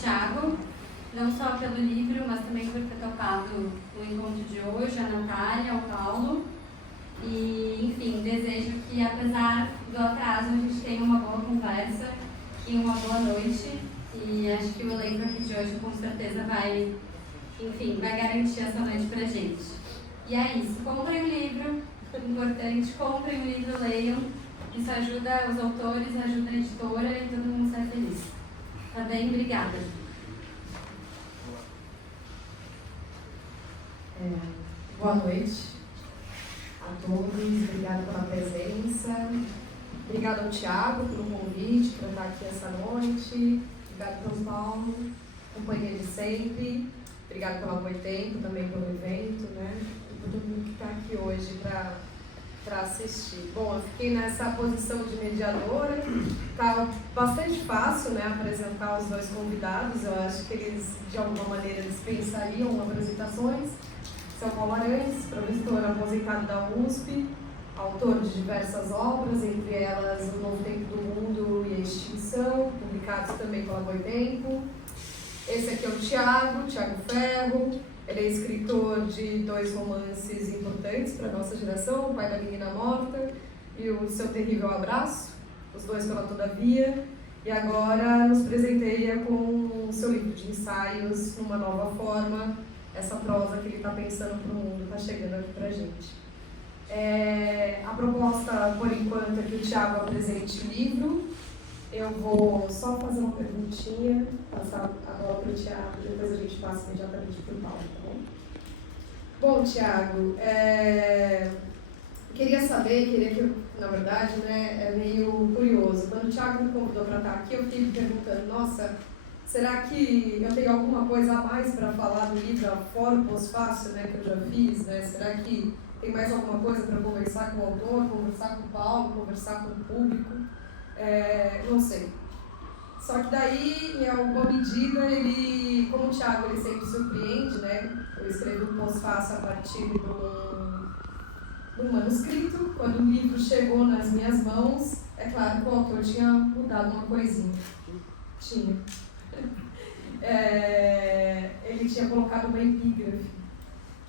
Thiago, não só pelo livro, mas também por ter topado o encontro de hoje, a Natália, o Paulo. E, enfim, desejo que, apesar do atraso, a gente tenha uma boa conversa e uma boa noite. E acho que o elenco aqui de hoje, com certeza, vai garantir essa noite pra gente. E é isso, comprem o livro, importante, comprem o livro, leiam. Isso ajuda os autores, ajuda a editora e todo mundo sai feliz. Tá bem? Obrigada. Boa noite a todos, obrigada pela presença. Obrigada ao Thiago pelo convite para estar aqui essa noite. Obrigada pelo Paulo, companhia de sempre. Obrigada pelo Boitempo também pelo evento, né? E por todo mundo que está aqui hoje para assistir. Bom, eu fiquei nessa posição de mediadora. Tá bastante fácil, né, apresentar os dois convidados. Eu acho que eles, de alguma maneira, dispensariam apresentações. São Paulo Arantes, professor aposentado da USP, autor de diversas obras, entre elas O Novo Tempo do Mundo e a Extinção, publicados também pela Boitempo. Esse aqui é o Thiago Ferro. Ele é escritor de 2 romances importantes para a nossa geração, O Pai da Menina Morta e O Seu Terrível Abraço, os dois pela Todavia. E agora nos presenteia com o seu livro de ensaios, numa nova forma. Essa prosa que ele está pensando para o mundo está chegando aqui para a gente. A proposta, por enquanto, é que o Thiago apresente o livro. Eu vou só fazer uma perguntinha, passar a bola para o Thiago, depois a gente passa imediatamente para o Paulo, tá bom? Bom, Thiago, queria que, na verdade, né, é meio curioso. Quando o Thiago me convidou para estar aqui, eu fiquei me perguntando, nossa, será que eu tenho alguma coisa a mais para falar do livro, fora o pós-fácil, né, que eu já fiz, né? Será que tem mais alguma coisa para conversar com o autor, conversar com o Paulo, conversar com o público? Não sei. Só que daí, em alguma medida, como o Thiago, ele sempre surpreende, né? Eu escrevi o pós-fácil a partir de um manuscrito. Quando o livro chegou nas minhas mãos, é claro que o autor tinha mudado uma coisinha. Tinha. Ele tinha colocado uma epígrafe,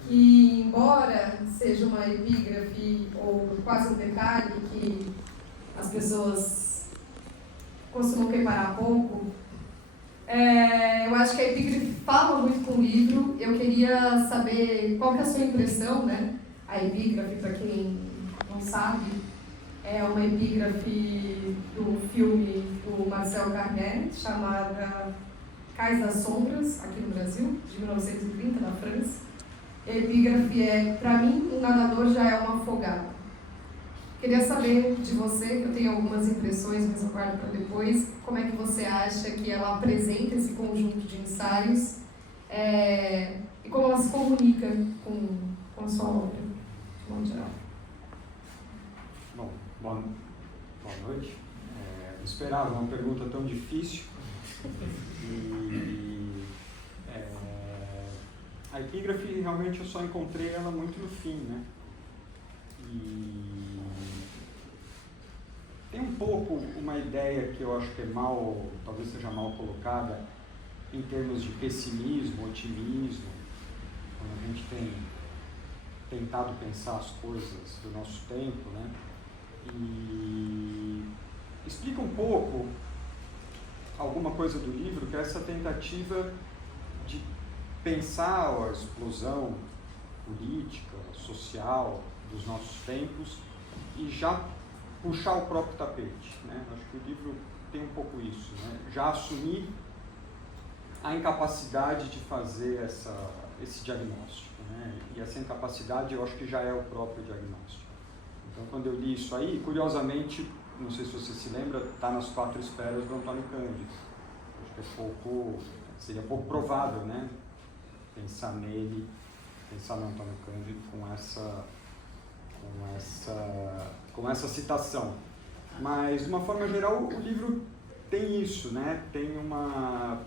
que, embora seja uma epígrafe ou quase um detalhe que as pessoas costumam reparar pouco, eu acho que a epígrafe fala muito com o livro. Eu queria saber qual que é a sua impressão, né? A epígrafe, para quem não sabe, é uma epígrafe do filme do Marcel Carné, chamada Cais das Sombras, aqui no Brasil, de 1930, na França. A epígrafe para mim, um nadador já é um afogado. Queria saber de você, que eu tenho algumas impressões, mas eu guardo para depois, como é que você acha que ela apresenta esse conjunto de ensaios e como ela se comunica com a sua obra, de modo geral. Bom, boa noite. Não esperava uma pergunta tão difícil. A epígrafe, realmente, eu só encontrei ela muito no fim, né? E tem um pouco uma ideia que eu acho que talvez seja mal colocada, em termos de pessimismo, otimismo, quando a gente tem tentado pensar as coisas do nosso tempo, né? E explica um pouco alguma coisa do livro, que é essa tentativa de pensar a explosão política, social dos nossos tempos e já puxar o próprio tapete, né? Acho que o livro tem um pouco isso, né? Já assumir a incapacidade de fazer esse diagnóstico, né? E essa incapacidade eu acho que já é o próprio diagnóstico. Então, quando eu li isso aí, curiosamente, não sei se você se lembra, está nas 4 esferas do Antônio Cândido. Acho que seria pouco provável, né? Pensar no Antônio Cândido com essa citação. Mas, de uma forma geral, o livro tem isso, né? Tem uma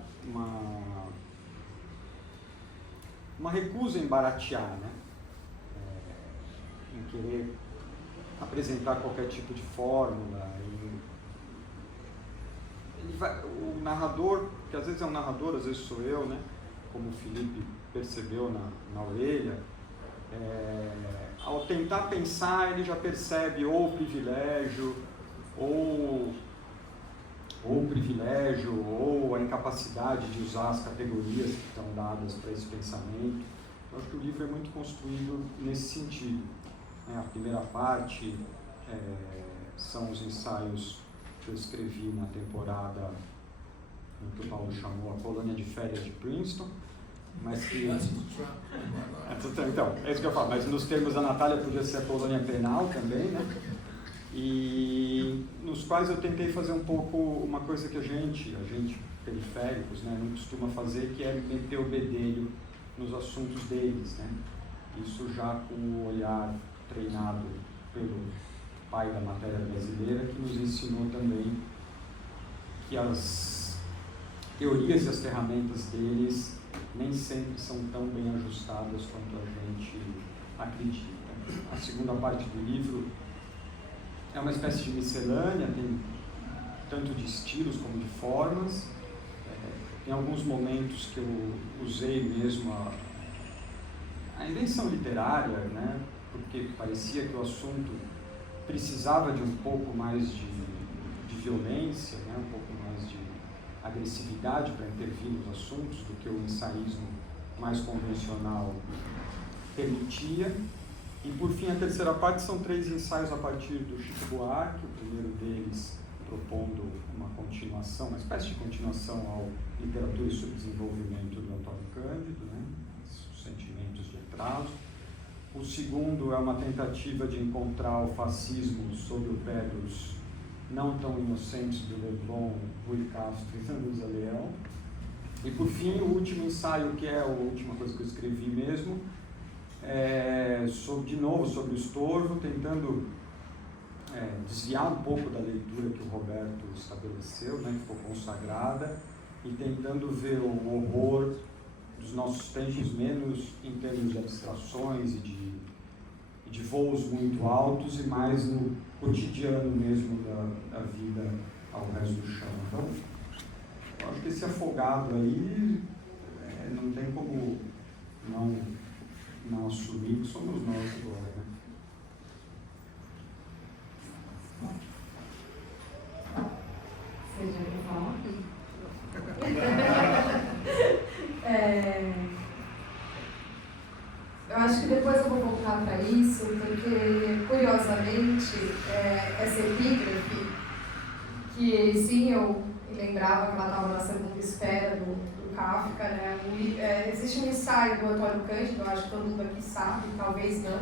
recusa em baratear, né? Em querer apresentar qualquer tipo de fórmula, o narrador, que às vezes é um narrador, às vezes sou eu, né? Como o Felipe percebeu na orelha, ao tentar pensar, ele já percebe ou o privilégio, ou a incapacidade de usar as categorias que estão dadas para esse pensamento. Eu acho que o livro é muito construído nesse sentido. A primeira parte são os ensaios que eu escrevi na temporada em que o Paulo chamou a Colônia de Férias de Princeton, mas que... Então, é isso que eu falo, mas nos termos da Natália podia ser a colônia penal também, né? E nos quais eu tentei fazer um pouco uma coisa que a gente periféricos, né, não costuma fazer, que é meter o bedelho nos assuntos deles, né? Isso já com o olhar treinado pelo pai da matéria brasileira, que nos ensinou também que as teorias e as ferramentas deles nem sempre são tão bem ajustadas quanto a gente acredita. A segunda parte do livro é uma espécie de miscelânea, tem tanto de estilos como de formas. Tem alguns momentos que eu usei mesmo a invenção literária, né? Porque parecia que o assunto precisava de um pouco mais de violência, né? Um pouco mais de agressividade para intervir nos assuntos do que o ensaísmo mais convencional permitia. E por fim, a terceira parte são 3 ensaios a partir do Chico Buarque, o primeiro deles propondo uma continuação, uma espécie de continuação ao Literatura e Subdesenvolvimento do Antônio Cândido, né? Os sentimentos de atraso. O segundo é uma tentativa de encontrar o fascismo sob o pé dos não tão inocentes do Leblon, Rui Castro e Zanuza Leão. E por fim, o último ensaio, que é a última coisa que eu escrevi mesmo, de novo sobre o estorvo, tentando desviar um pouco da leitura que o Roberto estabeleceu, né, que ficou consagrada, e tentando ver o horror dos nossos tempos menos em termos de abstrações e de voos muito altos e mais no cotidiano mesmo da vida ao resto do chão. Então, eu acho que esse afogado aí não tem como não assumir que somos nós agora, né? Você já quer falar? Eu acho que depois eu vou voltar para isso, porque, curiosamente, essa epígrafe, que sim, eu lembrava que ela estava na segunda espera do Kafka, né? Existe um ensaio do Antônio Cândido, eu acho que todo mundo aqui sabe, talvez não.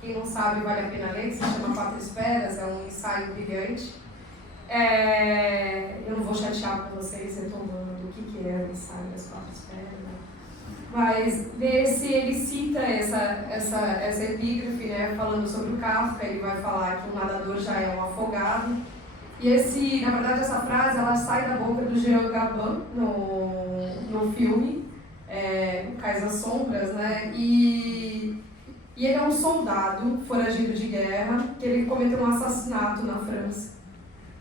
Quem não sabe, vale a pena ler, que se chama 4 Esperas, é um ensaio brilhante. Eu não vou chatear com vocês retomando o que é o ensaio das 4 Esperas, né? Mas nesse ele cita essa epígrafe, né, falando sobre o Kafka. Ele vai falar que o nadador já é um afogado. E na verdade, essa frase ela sai da boca do Jean Gabin no filme Cais das Sombras, né? E ele é um soldado foragido de guerra, que ele cometeu um assassinato na França.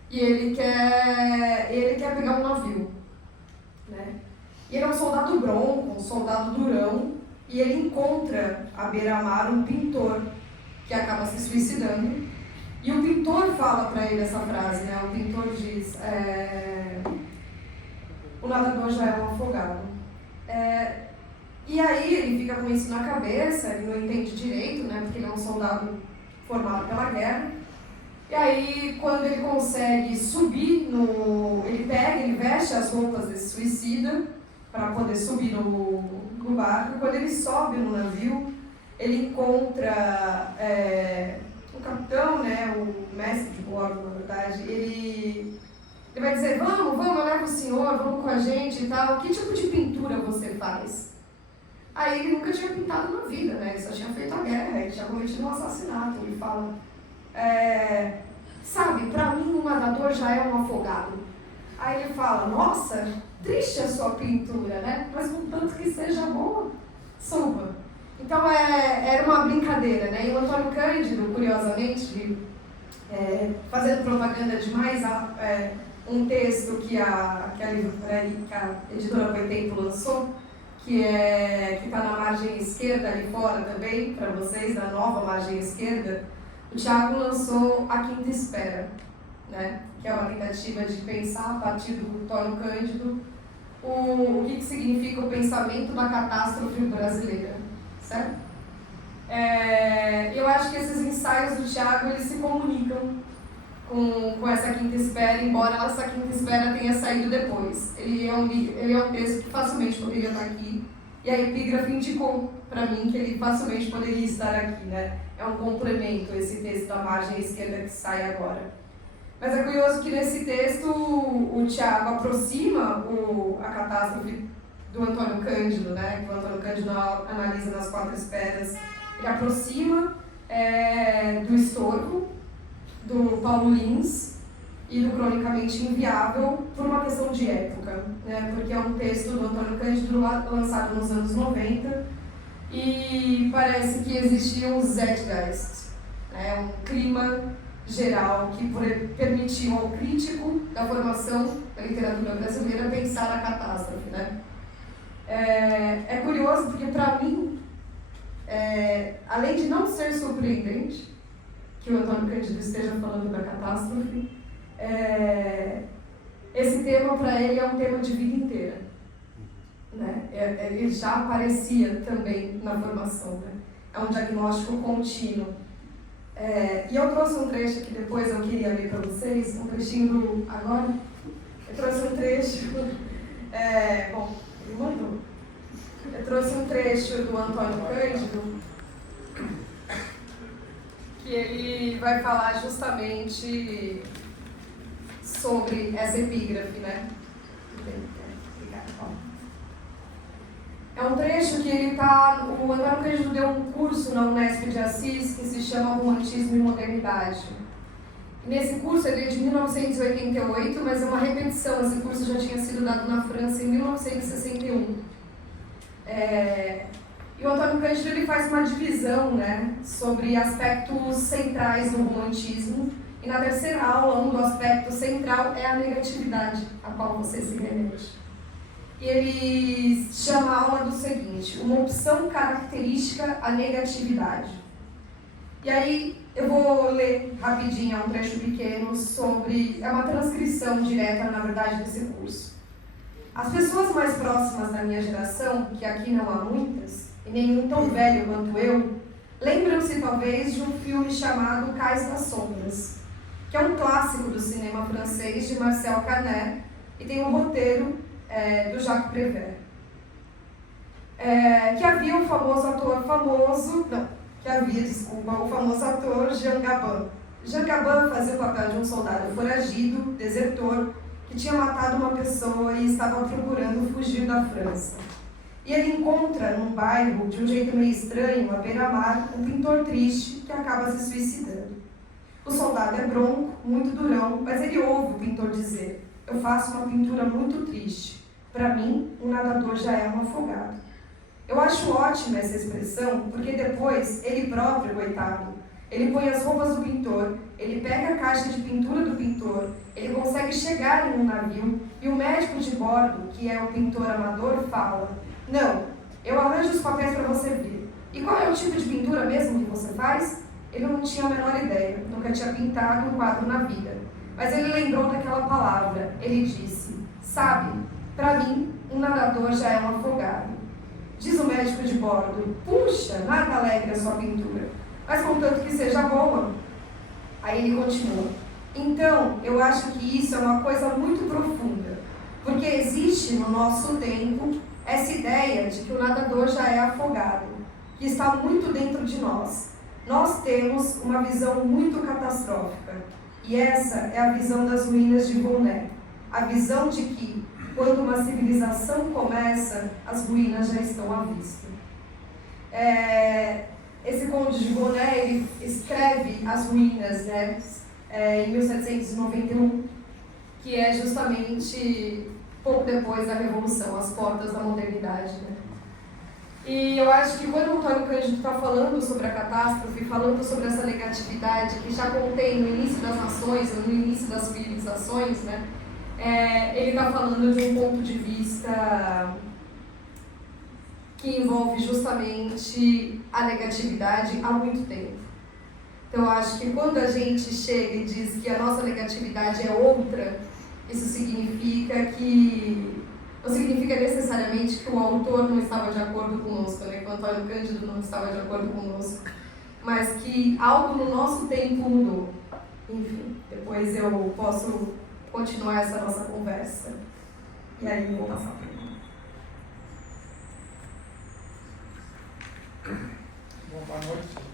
E ele quer pegar um navio, né? E ele é um soldado bronco, um soldado durão, e ele encontra à beira-mar um pintor que acaba se suicidando. E o pintor fala para ele essa frase, né? O pintor diz, o nadador já é um afogado. E aí ele fica com isso na cabeça, ele não entende direito, né? Porque ele é um soldado formado pela guerra. E aí, quando ele consegue subir ele veste as roupas desse suicida para poder subir no barco. E quando ele sobe no navio, ele encontra o capitão, né, o mestre de bordo, na verdade. Ele vai dizer, vamos, eu levo o senhor, vamos com a gente e tal. Que tipo de pintura você faz? Aí ele nunca tinha pintado na vida, né? Ele só tinha feito a guerra, ele tinha cometido um assassinato. Ele fala, sabe, pra mim um nadador já é um afogado. Aí ele fala, nossa, triste a sua pintura, né? Mas contanto que seja boa, suba. Então era uma brincadeira, né? E o Antônio Cândido, curiosamente, fazendo propaganda demais, um texto que a editora Boitempo lançou, que está na margem esquerda ali fora também, para vocês, na nova margem esquerda. O Tiago lançou A Quinta Espera, né? Que é uma tentativa de pensar a partir do Antônio Cândido o que significa o pensamento da catástrofe brasileira, certo? Eu acho que esses ensaios do Tiago, eles se comunicam com essa Quinta Espera, embora essa Quinta Espera tenha saído depois. Ele é um texto que facilmente poderia estar aqui, e a Epígrafe indicou para mim que ele facilmente poderia estar aqui, né? É um complemento esse texto da margem esquerda que sai agora. Mas é curioso que nesse texto o Tiago aproxima a catástrofe do Antônio Cândido, né? Que o Antônio Cândido analisa nas 4 esperas. Ele aproxima do Estorvo, do Paulo Lins e do Cronicamente Inviável por uma questão de época, né? Porque é um texto do Antônio Cândido lançado nos anos 90 e parece que existia um Zeitgeist, né? Um clima geral que permitiu ao crítico da formação da literatura brasileira pensar a catástrofe, né? É curioso porque, para mim, além de não ser surpreendente que o Antônio Cândido esteja falando da catástrofe, esse tema para ele é um tema de vida inteira, né? Ele já aparecia também na formação, né? É um diagnóstico contínuo. E eu trouxe um trecho que depois eu queria ler para vocês, um trechinho do... Agora, eu trouxe um trecho... bom, ele mandou. Eu trouxe um trecho do Antônio Cândido, que ele vai falar justamente sobre essa epígrafe, né? É um trecho que ele está... O Antônio Cândido deu um curso na Unesp de Assis que se chama Romantismo e Modernidade. Nesse curso ele é de 1988, mas é uma repetição. Esse curso já tinha sido dado na França em 1961. E o Antônio Cândido ele faz uma divisão, né, sobre aspectos centrais do romantismo. E na terceira aula, um do aspecto central é a negatividade, a qual você se remete. E ele chama a aula do seguinte: uma opção característica à negatividade. E aí eu vou ler rapidinho, é um trecho pequeno sobre... É uma transcrição direta, na verdade, desse curso. As pessoas mais próximas da minha geração, que aqui não há muitas, e nenhum tão velho quanto eu, lembram-se talvez de um filme chamado Cais das Sombras, que é um clássico do cinema francês de Marcel Carné, e tem um roteiro do Jacques Prévert, que havia o famoso ator Jean Gabin. Jean Gabin fazia o papel de um soldado foragido, desertor, que tinha matado uma pessoa e estava procurando fugir da França. E ele encontra num bairro, de um jeito meio estranho, à beira-mar, um pintor triste que acaba se suicidando. O soldado é bronco, muito durão, mas ele ouve o pintor dizer: eu faço uma pintura muito triste. Para mim, um nadador já é um afogado. Eu acho ótima essa expressão, porque depois, ele próprio, coitado, ele põe as roupas do pintor, ele pega a caixa de pintura do pintor, ele consegue chegar em um navio, e o médico de bordo, que é o pintor amador, fala: não, eu arranjo os papéis para você ver. E qual é o tipo de pintura mesmo que você faz? Ele não tinha a menor ideia, nunca tinha pintado um quadro na vida. Mas ele lembrou daquela palavra. Ele disse: sabe, para mim, um nadador já é um afogado. Diz o médico de bordo: puxa, nada alegra a sua pintura, mas contanto que seja boa. Aí ele continua: então, eu acho que isso é uma coisa muito profunda, porque existe no nosso tempo essa ideia de que o nadador já é afogado, que está muito dentro de nós. Nós temos uma visão muito catastrófica, e essa é a visão das ruínas de Volney, a visão de que, quando uma civilização começa, as ruínas já estão à vista. Esse conde de Volney, ele escreve as ruínas, né, em 1791, que é justamente pouco depois da Revolução, as portas da modernidade, né? E eu acho que quando o Antônio Cândido está falando sobre a catástrofe, falando sobre essa negatividade que já contém no início das nações, no início das civilizações, né, ele está falando de um ponto de vista que envolve justamente a negatividade há muito tempo. Então, eu acho que quando a gente chega e diz que a nossa negatividade é outra, isso significa que... não significa necessariamente que o autor não estava de acordo conosco, né? Que o Antônio Cândido não estava de acordo conosco, mas que algo no nosso tempo mudou. Enfim, depois eu posso continuar essa nossa conversa. E aí, vou passar para ele. Bom, boa noite.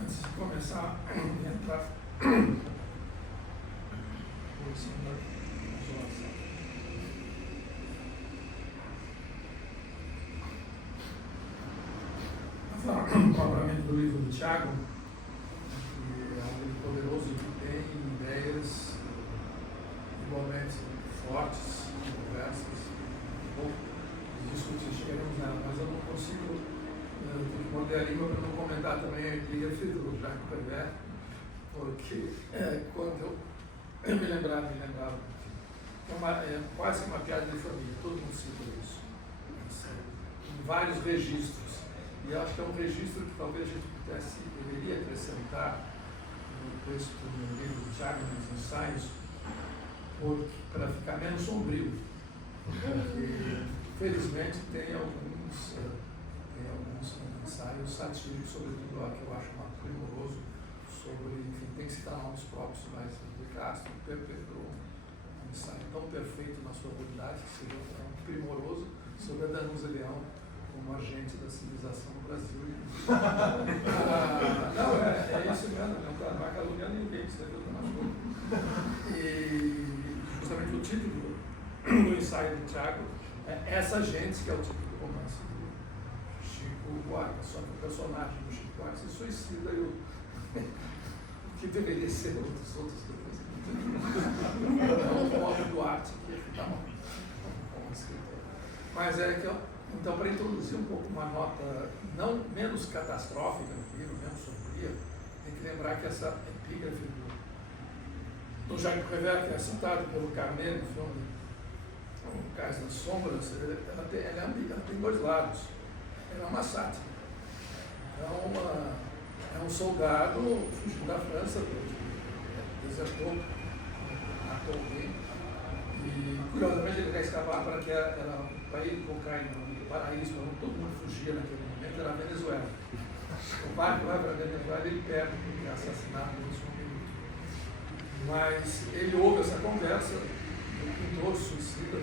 Antes de começar a entrar propriamente do livro do Tiago, que é um livro poderoso que tem ideias igualmente fortes, diversas, discutir, chegaremos nela, mas eu não consigo morder a língua para não comentar também a epígrafe do Jacques Prévert, porque quando eu me lembrava, é quase que uma piada de família, todo mundo cita isso, em vários registros. E acho que é um registro que talvez a gente deveria acrescentar no texto do livro do Tiago, nos ensaios, para ficar menos sombrio. Porque, felizmente, tem alguns ensaios satíricos, sobretudo lá que eu acho mais primoroso, sobre, enfim, tem que citar nomes próprios, mas de Castro perpetrou um ensaio tão perfeito na sua habilidade, que seja primoroso, sobre a Danusa Leão, como agente da civilização no Brasil. Não, é isso mesmo, não vai caluniar ninguém, isso é tudo mais coisa. E justamente o título do ensaio do Tiago é Essa Gente, que é o título do romance do Chico Buarque, só que o personagem do Chico Buarque se suicida e o que deveria ser outros depois. Não o pobre Duarte, que está como escritor. Mas é que então, para introduzir um pouco uma nota não menos catastrófica no livro, menos sombria, tem que lembrar que essa epígrafe do Jacques Prévert, que é citado pelo Carnet no filme O Cais das Sombras, ela tem dois lados. Ela é uma sátira. Então, é um soldado fugindo da França, desertou, matou alguém, e curiosamente ele quer escapar para ir colocar no paraíso, quando todo mundo fugia naquele momento, era a Venezuela. O barco vai para a Venezuela e ele perde, porque é assassinado no último minuto. Mas ele ouve essa conversa do pintor suicida,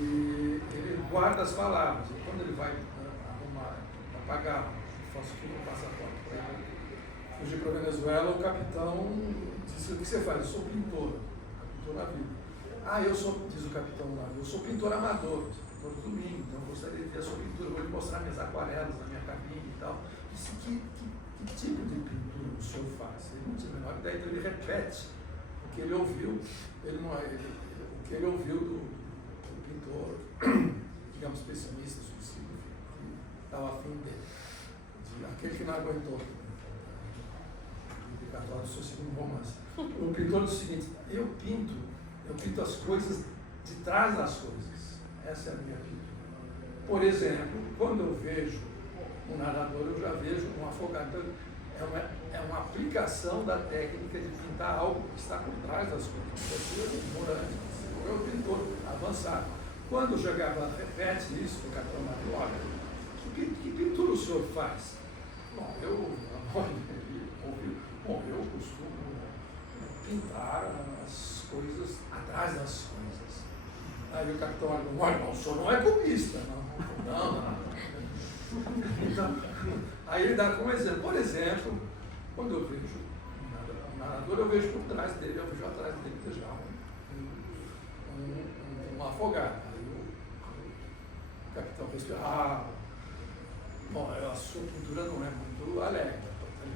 e ele guarda as palavras. E quando ele vai pagar, falsifica o passaporte para ele fugir para a Venezuela, o capitão disse: o que você faz? Eu sou pintor navio. Diz o capitão navio, eu sou pintor amador, pintor do domingo, então eu gostaria de ver a sua pintura, eu vou lhe mostrar minhas aquarelas na minha cabine e tal. Disse: que tipo de pintura o senhor faz? Ele não tinha a menor ideia, então ele repete o que ele ouviu, o que ele ouviu do pintor, digamos, pessimista, suicida, que estava afim dele, aquele que não aguentou, dedicatório do seu segundo romance. O pintor diz o seguinte: eu pinto as coisas de trás das coisas. Essa é a minha pintura. Por exemplo, quando eu vejo um nadador, eu já vejo um afogado. É uma aplicação da técnica de pintar algo que está por trás das coisas. Você é um morante, você é um pintor avançado. Quando o Jagaba repete isso, o capitão Navio, olha, que pintura o senhor faz? Bom, eu costumo pintar as coisas atrás das coisas. Aí o capitão argumentou: olha, não, o senhor não é cubista. Não. Então, aí ele dá como exemplo. Por exemplo, quando eu vejo um nadador, eu vejo por trás dele, eu vejo atrás dele já um afogado. Aí o capitão respira: bom, a sua pintura não é muito alegre,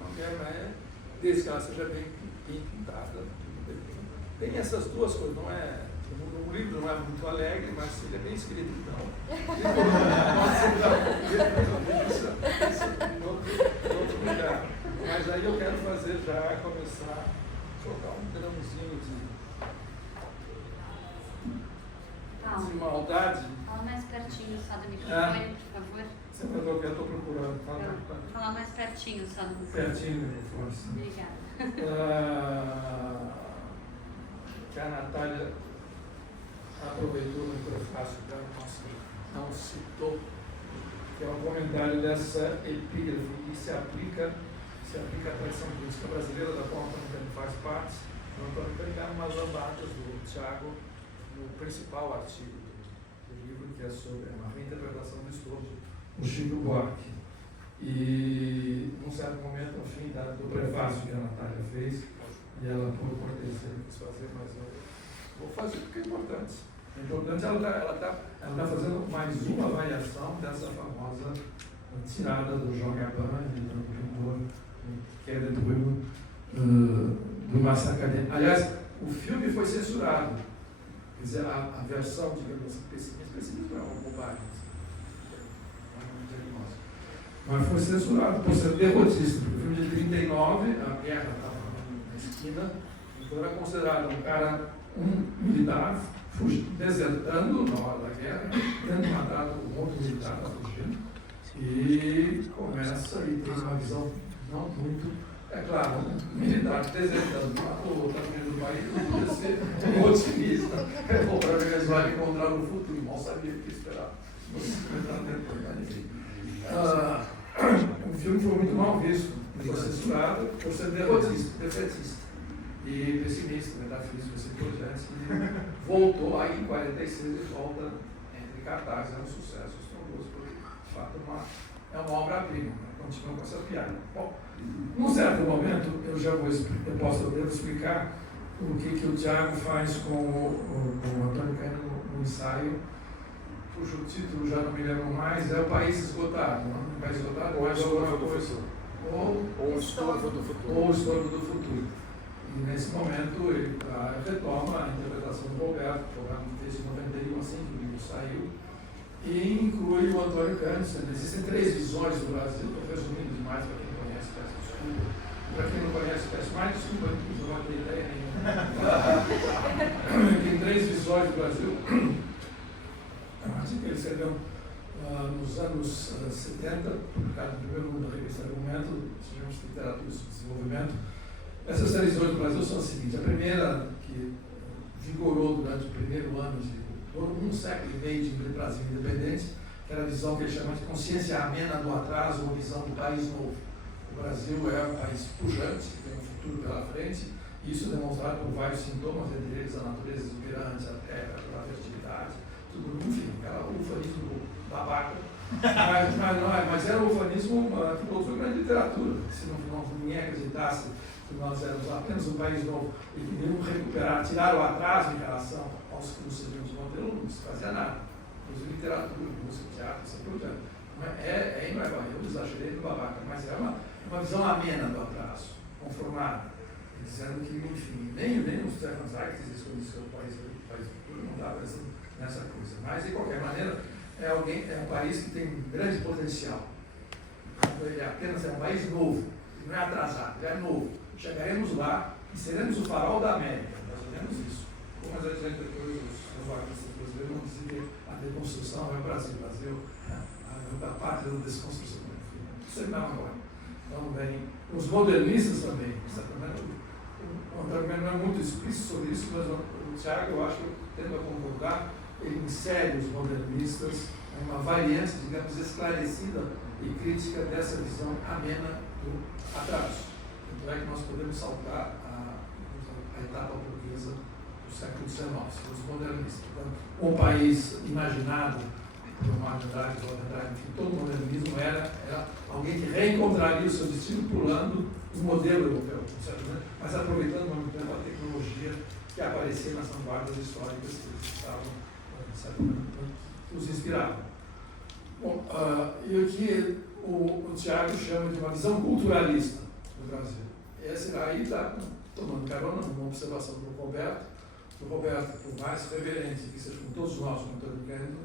mas desde que ela seja bem pintada. Tem essas duas coisas, não é? O livro não é muito alegre, mas ele é bem escrito, então. Em outro lugar. Mas aí eu quero começar colocar um grãozinho Paulo, de maldade. fala mais pertinho só do microfone, por favor. Sempre eu estou procurando. Vou falar mais pertinho só do microfone. Pertinho do microfone. Obrigada. Que a Natália aproveitou no prefácio dela, não citou, que é um comentário dessa epígrafe que se aplica à tradição política brasileira, da qual o Antônio Cândido faz parte. O Antônio Cândido é umas lambadas do Tiago no principal artigo do livro, que é sobre uma reinterpretação do estudo do Chico Buarque. E, num certo momento, no fim do prefácio que a Natália fez, e ela, por cortesia, quis fazer, mas eu vou fazer porque é importante. É importante, ela está fazendo mais uma variação dessa famosa tirada do João Gabão e do pintor que é do Massacre Acadêmico. Aliás, o filme foi censurado. Quer dizer, a versão, digamos assim, pessimismo é uma bobagem. Mas foi censurado por ser derrotista. O filme de 39, a guerra estava na esquina, então era considerado um militar desertando na hora da guerra, tendo matado um outro militar para fugir, e começa e tem uma visão não muito, é claro, um militar desertando, matou outro do país, não podia ser um otimista, levou para a Venezuela encontrar o futuro, mal sabia o que esperar. O filme foi muito mal visto, foi censurado por ser derrotista, defetista e pessimista, metafísico, assim por diante. E voltou aí em 46 e volta entre cartazes, é um sucesso estrondoso, porque de fato é uma obra-prima, né? Continua com essa piada. Bom, num certo momento eu devo explicar o que o Tiago faz com o Antônio Cândido no ensaio, cujo título já não me lembro mais, é O País Esgotado. O País Esgotado ou Estorvo do Futuro. Ou o Estorvo do Futuro. Ou o Estorvo do Futuro. E nesse momento ele retoma a interpretação do Roberto, que o texto de 91, assim que o livro saiu, e inclui o Antônio Cândido. Existem 3 visões do Brasil, estou resumindo demais para quem conhece, peço desculpa. Para quem não conhece, peço mais desculpa, porque eu não tenho ideia nenhuma. Tem 3 visões do Brasil. Assim que ele escreveu nos anos 70, publicado no primeiro número da revista Argumento, chamamos de Literatura e Desenvolvimento. Essas 3 visões do Brasil são as seguintes. A primeira, que vigorou durante o primeiro ano por um século e meio de Brasil independente, que era a visão que ele chama de consciência amena do atraso, ou visão do país novo. O Brasil é um país pujante, que tem um futuro pela frente, e isso é demonstrado por vários sintomas, entre eles a natureza exuberante, a terra, a fertilidade, tudo, enfim, aquela ufanismo babaca. Mas era um ufanismo que produziu grande literatura. Se ninguém acreditasse que nós éramos apenas um país novo e que devíamos recuperar, tirar o atraso em relação aos que nos servimos no modelo, não se fazia nada. Inclusive literatura, música, teatro, assim por diante. Eu exagerei do babaca, mas é uma visão amena do atraso, conformada, dizendo que, enfim, nem o Stefan Zweig diz isso que o país futuro não dá nessa coisa. Mas, de qualquer maneira, é um país que tem grande potencial. Ele apenas é um país novo, não é atrasado, ele é novo. Chegaremos lá e seremos o farol da América, mais ou menos isso. Como a gente depois os vaguistas brasileiros vão dizer que a deconstrução é o Brasil. O Brasil é a pátria da desconstrução. Isso é não agora. Então, bem, os modernistas também. O Antônio não é muito explícito sobre isso, mas o Tiago, eu acho, tendo a concordar, ele insere os modernistas em uma variante, digamos, esclarecida e crítica dessa visão amena do atraso. Então é que nós podemos saltar a etapa burguesa do século XIX, os modernistas. Então, um país imaginado por uma Andrade, enfim, todo o modernismo era alguém que reencontraria o seu destino pulando o modelo europeu, mas aproveitando ao mesmo tempo a tecnologia que aparecia nas vanguardas históricas que eles estavam, os inspiravam. Bom, e o que o Tiago chama de uma visão culturalista do Brasil. Esse aí está tomando carona numa observação do Roberto. O Roberto, por mais reverente que seja com todos nós, no Antônio Cândido,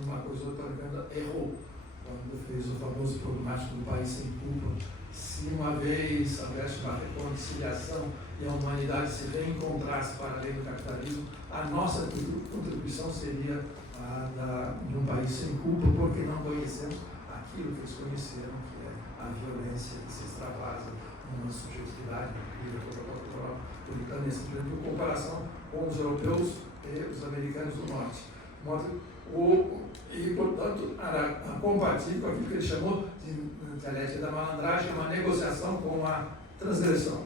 numa coisa o Antônio Cândido errou quando fez o famoso problemático do país sem culpa. Se uma vez houvesse uma reconciliação e a humanidade se reencontrasse para além do capitalismo, a nossa contribuição seria a de um país sem culpa, porque não conhecemos aquilo que eles conheceram, que é a violência que se extravasa numa subjetividade, em comparação com os europeus e os americanos do norte. E, portanto, era compatível com aquilo que ele chamou de dialética da malandragem, uma negociação com a transgressão.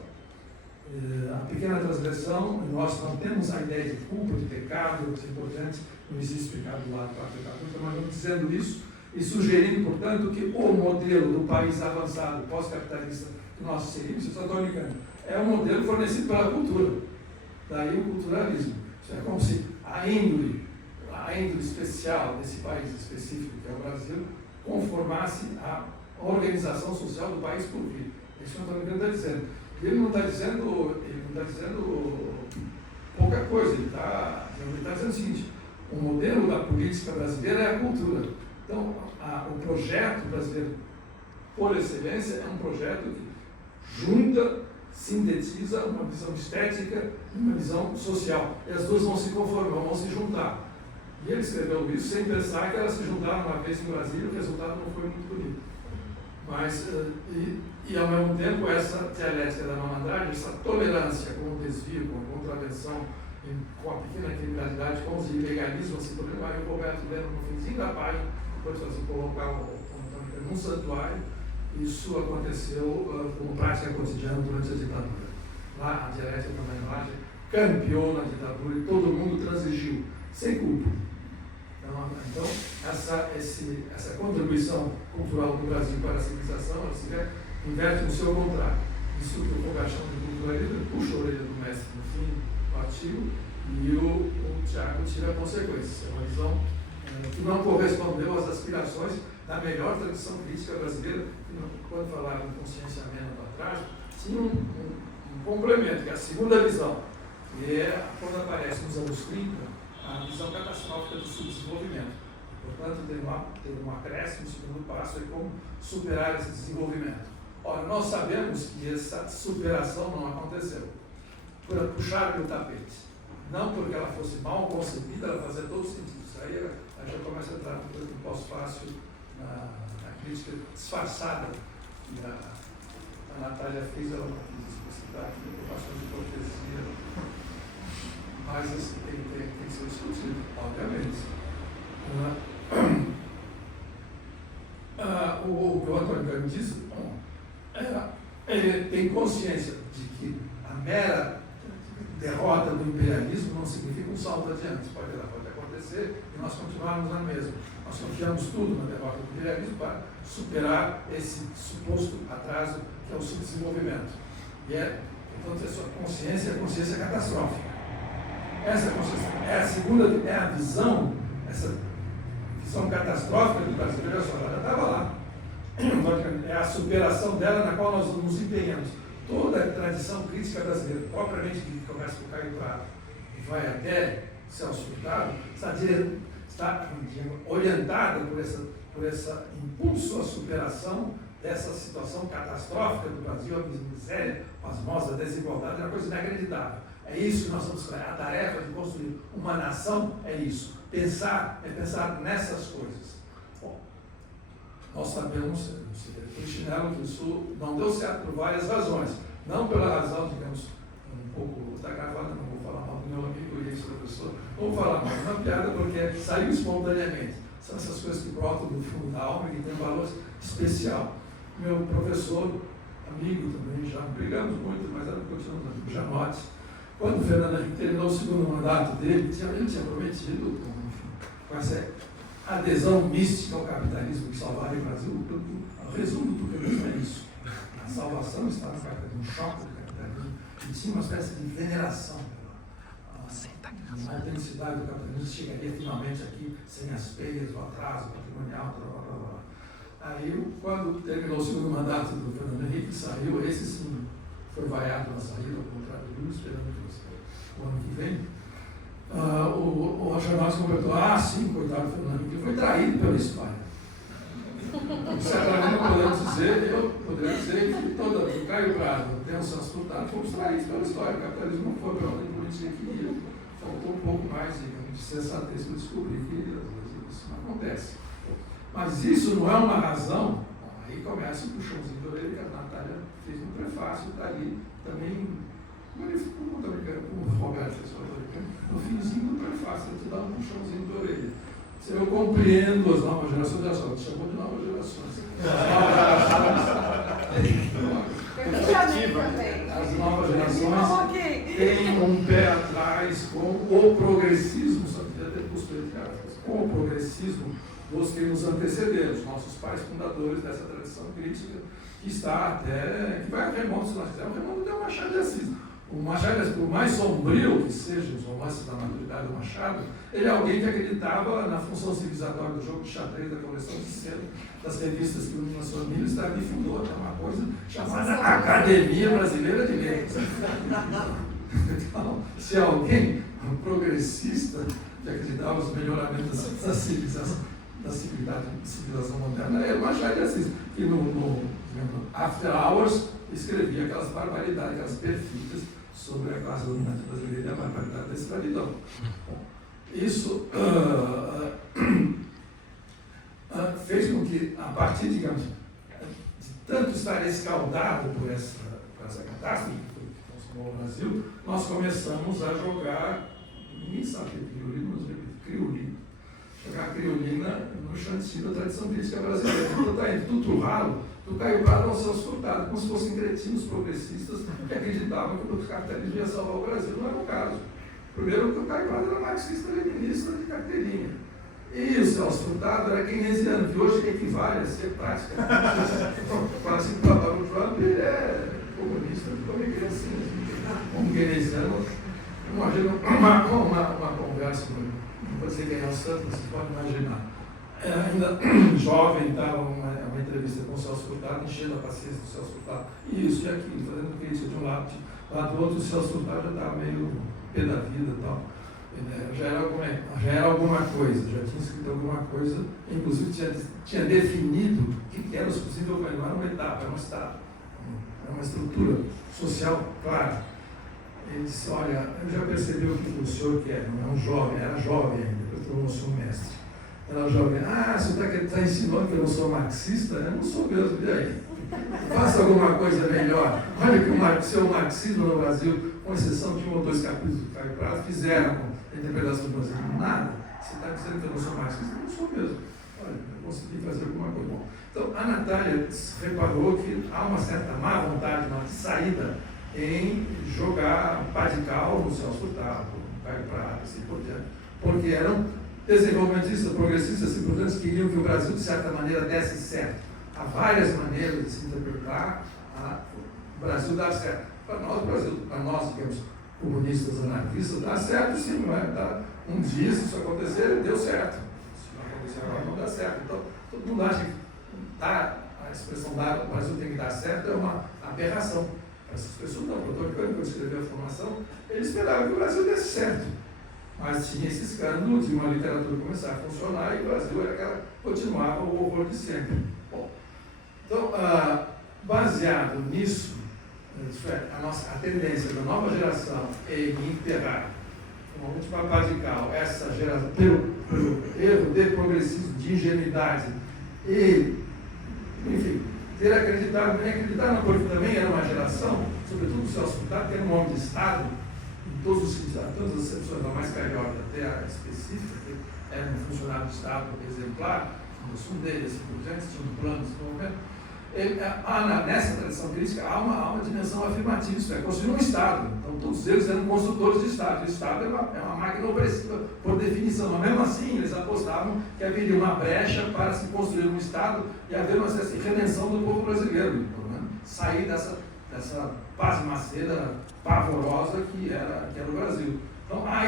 A pequena transgressão, nós não temos a ideia de culpa, de pecado, é importante, não existe pecado do lado para pecado, mas vamos dizendo isso e sugerindo, portanto, que o modelo do país avançado, pós-capitalista que nós seguimos, eu só estou ligando, é um modelo fornecido pela cultura. Daí o culturalismo. Isso é como se a índole especial desse país específico, que é o Brasil, conformasse a organização social do país por vir. Isso que o Antônio está dizendo. Ele não está dizendo pouca coisa, ele está dizendo o seguinte: o modelo da política brasileira é a cultura. Então, o projeto brasileiro, por excelência, é um projeto que junta, sintetiza uma visão estética e uma visão social. E as duas vão se conformar, vão se juntar. E ele escreveu isso sem pensar que elas se juntaram uma vez em Brasília, o resultado não foi muito bonito. Mas, e ao mesmo tempo, essa dialética da malandragem, essa tolerância com o desvio, com a contravenção, com a pequena criminalidade, com os ilegalismos, assim, por exemplo, aí o Roberto lembra no finzinho da página, depois assim, colocar num santuário, isso aconteceu como prática cotidiana durante a ditadura. Lá, a dialética da malandragem campeou na ditadura e todo mundo transigiu, sem culpa. Então, essa contribuição cultural do Brasil para a civilização, ela se inverte no seu contrário. Isso que o Fogar chama de culturalismo, puxa a orelha do mestre no fim do artigo, e o Tiago tira a consequência. É uma visão que não correspondeu às aspirações da melhor tradição crítica brasileira, que quando falaram em consciência amena para trás, tinha um complemento, que é a segunda visão, que é quando aparece nos anos 30, a visão catastrófica do subdesenvolvimento. Portanto, ter um acréscimo, o segundo passo é como superar esse desenvolvimento. Ora, nós sabemos que essa superação não aconteceu. Puxaram o tapete. Não porque ela fosse mal concebida, ela fazia todo sentido. Isso aí já começa a entrar no pós-fácil, na crítica disfarçada que a Natália fez, ela não quis explicitar aqui, preocupação de hipocrisia. Mas assim, tem que ser discutido, obviamente. O que o Antônio Cândido disse, ele tem consciência de que a mera derrota do imperialismo não significa um salto adiante. Pode acontecer e nós continuarmos na mesma. Nós confiamos tudo na derrota do imperialismo para superar esse suposto atraso que é o subdesenvolvimento. E portanto, a sua consciência é a consciência catastrófica. Essa é a segunda, é a visão, essa visão catastrófica do brasileiro, ela já estava lá. É a superação dela na qual nós nos empenhamos. Toda a tradição crítica brasileira, propriamente que começa com o Caio Prado e vai até Celso Furtado, está orientada por esse impulso à superação dessa situação catastrófica do Brasil, a miséria, as mãos, a desigualdade, é uma coisa inacreditável. É isso que nós vamos fazer. A tarefa de construir uma nação é isso. Pensar nessas coisas. Bom, nós sabemos, o chinelo que isso não deu certo por várias razões. Não pela razão, digamos, um pouco da gravata, não vou falar mal do meu amigo e ex-professor, vou falar mal, uma piada porque saiu espontaneamente. São essas coisas que brotam do fundo da alma e que têm um valor especial. Meu professor, amigo também, já brigamos muito, mas era porque eu tinha um amigo, Janote. Quando o Fernando Henrique terminou o segundo mandato dele, ele tinha prometido, com essa adesão mística ao capitalismo que salvaria o Brasil. O resumo do capitalismo é isso. A salvação está no capitalismo, um choque do capitalismo, e tinha uma espécie de veneração pela autenticidade do capitalismo, chegaria finalmente aqui sem as peias, o atraso patrimonial, blá, blá, blá. Aí, quando terminou o segundo mandato do Fernando Henrique, saiu, esse sim foi vaiado na saída, ao contrário do Lula, esperando que o ano que vem. O Janós completou, sim, coitado do Fernando Henrique, ele foi traído pela Espanha. certamente eu poderia dizer que toda o Caio Prado tem o Celso Furtado fomos traídos pela história. O capitalismo não foi para onde a política queria. Faltou um pouco mais, digamos, de sensatez para descobrir que às vezes isso não acontece. Mas isso não é uma razão. Aí começa o puxãozinho de orelha que a Natália fez no prefácio, está ali também, como o Roberto fez no finzinho do prefácio, ele te dá um puxãozinho de orelha. Eu compreendo as novas gerações, já só, chamou de novas gerações. As novas gerações têm um pé atrás com o progressismo, com o progressismo dos que nos antecederam, os nossos pais fundadores dessa tradição crítica, que está até, que vai a remonta, se nós quisermos, remonta até o Machado de Assis. O Machado de Assis, por mais sombrio que sejam os romances da maturidade do Machado, ele é alguém que acreditava na função civilizatória do jogo de xadrez, da coleção de cena, das revistas que o Nação Militar e fundou até uma coisa chamada Academia Brasileira de Letras. Então, se alguém, um progressista, que acreditava nos melhoramentos da civilização moderna, é o Machado de Assis, que no After Hours escrevia aquelas barbaridades, aquelas perfídias sobre a classe dominante brasileira e a barbaridade da escravidão. Isso fez com que, a partir, digamos, de tanto estar escaldado por essa catástrofe que consumou o Brasil, nós começamos a jogar, ninguém sabe o que é criolina, mas criolina. Jogar criolina no chantilly da tradição crítica brasileira. Então está indo do Turralo, do Caio Prado ao Celso Furtado, como se fossem cretinos progressistas que acreditavam que o capitalismo ia salvar o Brasil. Não era o caso. Primeiro, o Caio Prado era marxista-leninista de carteirinha. E o Celso Furtado era keynesiano, que hoje equivale a ser praticamente. Quase que o Trump ele é comunista, ficou meio criancinha. Como keynesiano, imagina uma conversa, não vou dizer quem é o Santos, você pode imaginar. Ainda jovem, estava uma entrevista com o Celso Furtado, enchendo a paciência do Celso Furtado, isso e aquilo, fazendo crítica de um lado do outro, o Celso Furtado já estava meio pé da vida e tal. Já era alguma coisa, já tinha escrito alguma coisa, inclusive tinha definido o que era o possível, não era uma etapa, era um estado, era uma estrutura social clara. Ele disse, olha, eu já percebi o que o senhor quer, não é um jovem, era jovem ainda, eu tornou-se um mestre. Era jovem, você está insinuando que eu não sou marxista? Eu não sou mesmo, e aí? Faça alguma coisa melhor. Olha que o seu marxismo no Brasil, com exceção de um ou dois capítulos do Caio Prado, fizeram a interpretação do Brasil. Nada. Você está dizendo que eu não sou marxista? Eu não sou mesmo. Olha, eu consegui fazer alguma coisa. Bom, então, a Natália reparou que há uma certa má vontade, uma saída em jogar pá de cal no Celso Furtado, no Caio Prado, assim por diante. Porque eram desenvolvimentistas, progressistas, assim por diante, que queriam que o Brasil, de certa maneira, desse certo. Há várias maneiras de se interpretar o Brasil dar certo. Para nós, o Brasil, para nós, digamos, comunistas, anarquistas, dá certo sim, não é? Um dia, se isso acontecer, deu certo. Se não acontecer agora, não dá certo. Então, todo mundo acha que a expressão o Brasil tem que dar certo é uma aberração. Essas pessoas não, o doutor Cândido, quando escreveu a formação, ele esperava que o Brasil desse certo. Mas tinha esse escândalo de uma literatura começar a funcionar e o Brasil continuava o horror de sempre. Bom, então, baseado nisso, a tendência da nova geração é enterrar, com uma última radical, essa geração, pelo erro de progressismo, de ingenuidade e, enfim, ter acreditado, nem acreditar, não, porque também era uma geração, sobretudo o Celso Furtado, que era um homem de Estado, em todos os sentidos, todas as exceções, a mais carioca, até a específica, que era um funcionário do Estado exemplar, no sul dele, assim por diante, tinha um plano de desenvolvimento. Nessa tradição crítica há uma dimensão afirmativa, isso é, construir um Estado. Então, todos eles eram construtores de Estado. O Estado é uma máquina opressiva, por definição, mas mesmo assim, eles apostavam que haveria uma brecha para se construir um Estado e haver uma espécie de redenção do povo brasileiro, então, né? Sair dessa pasmaceira pavorosa que era o Brasil. Então, há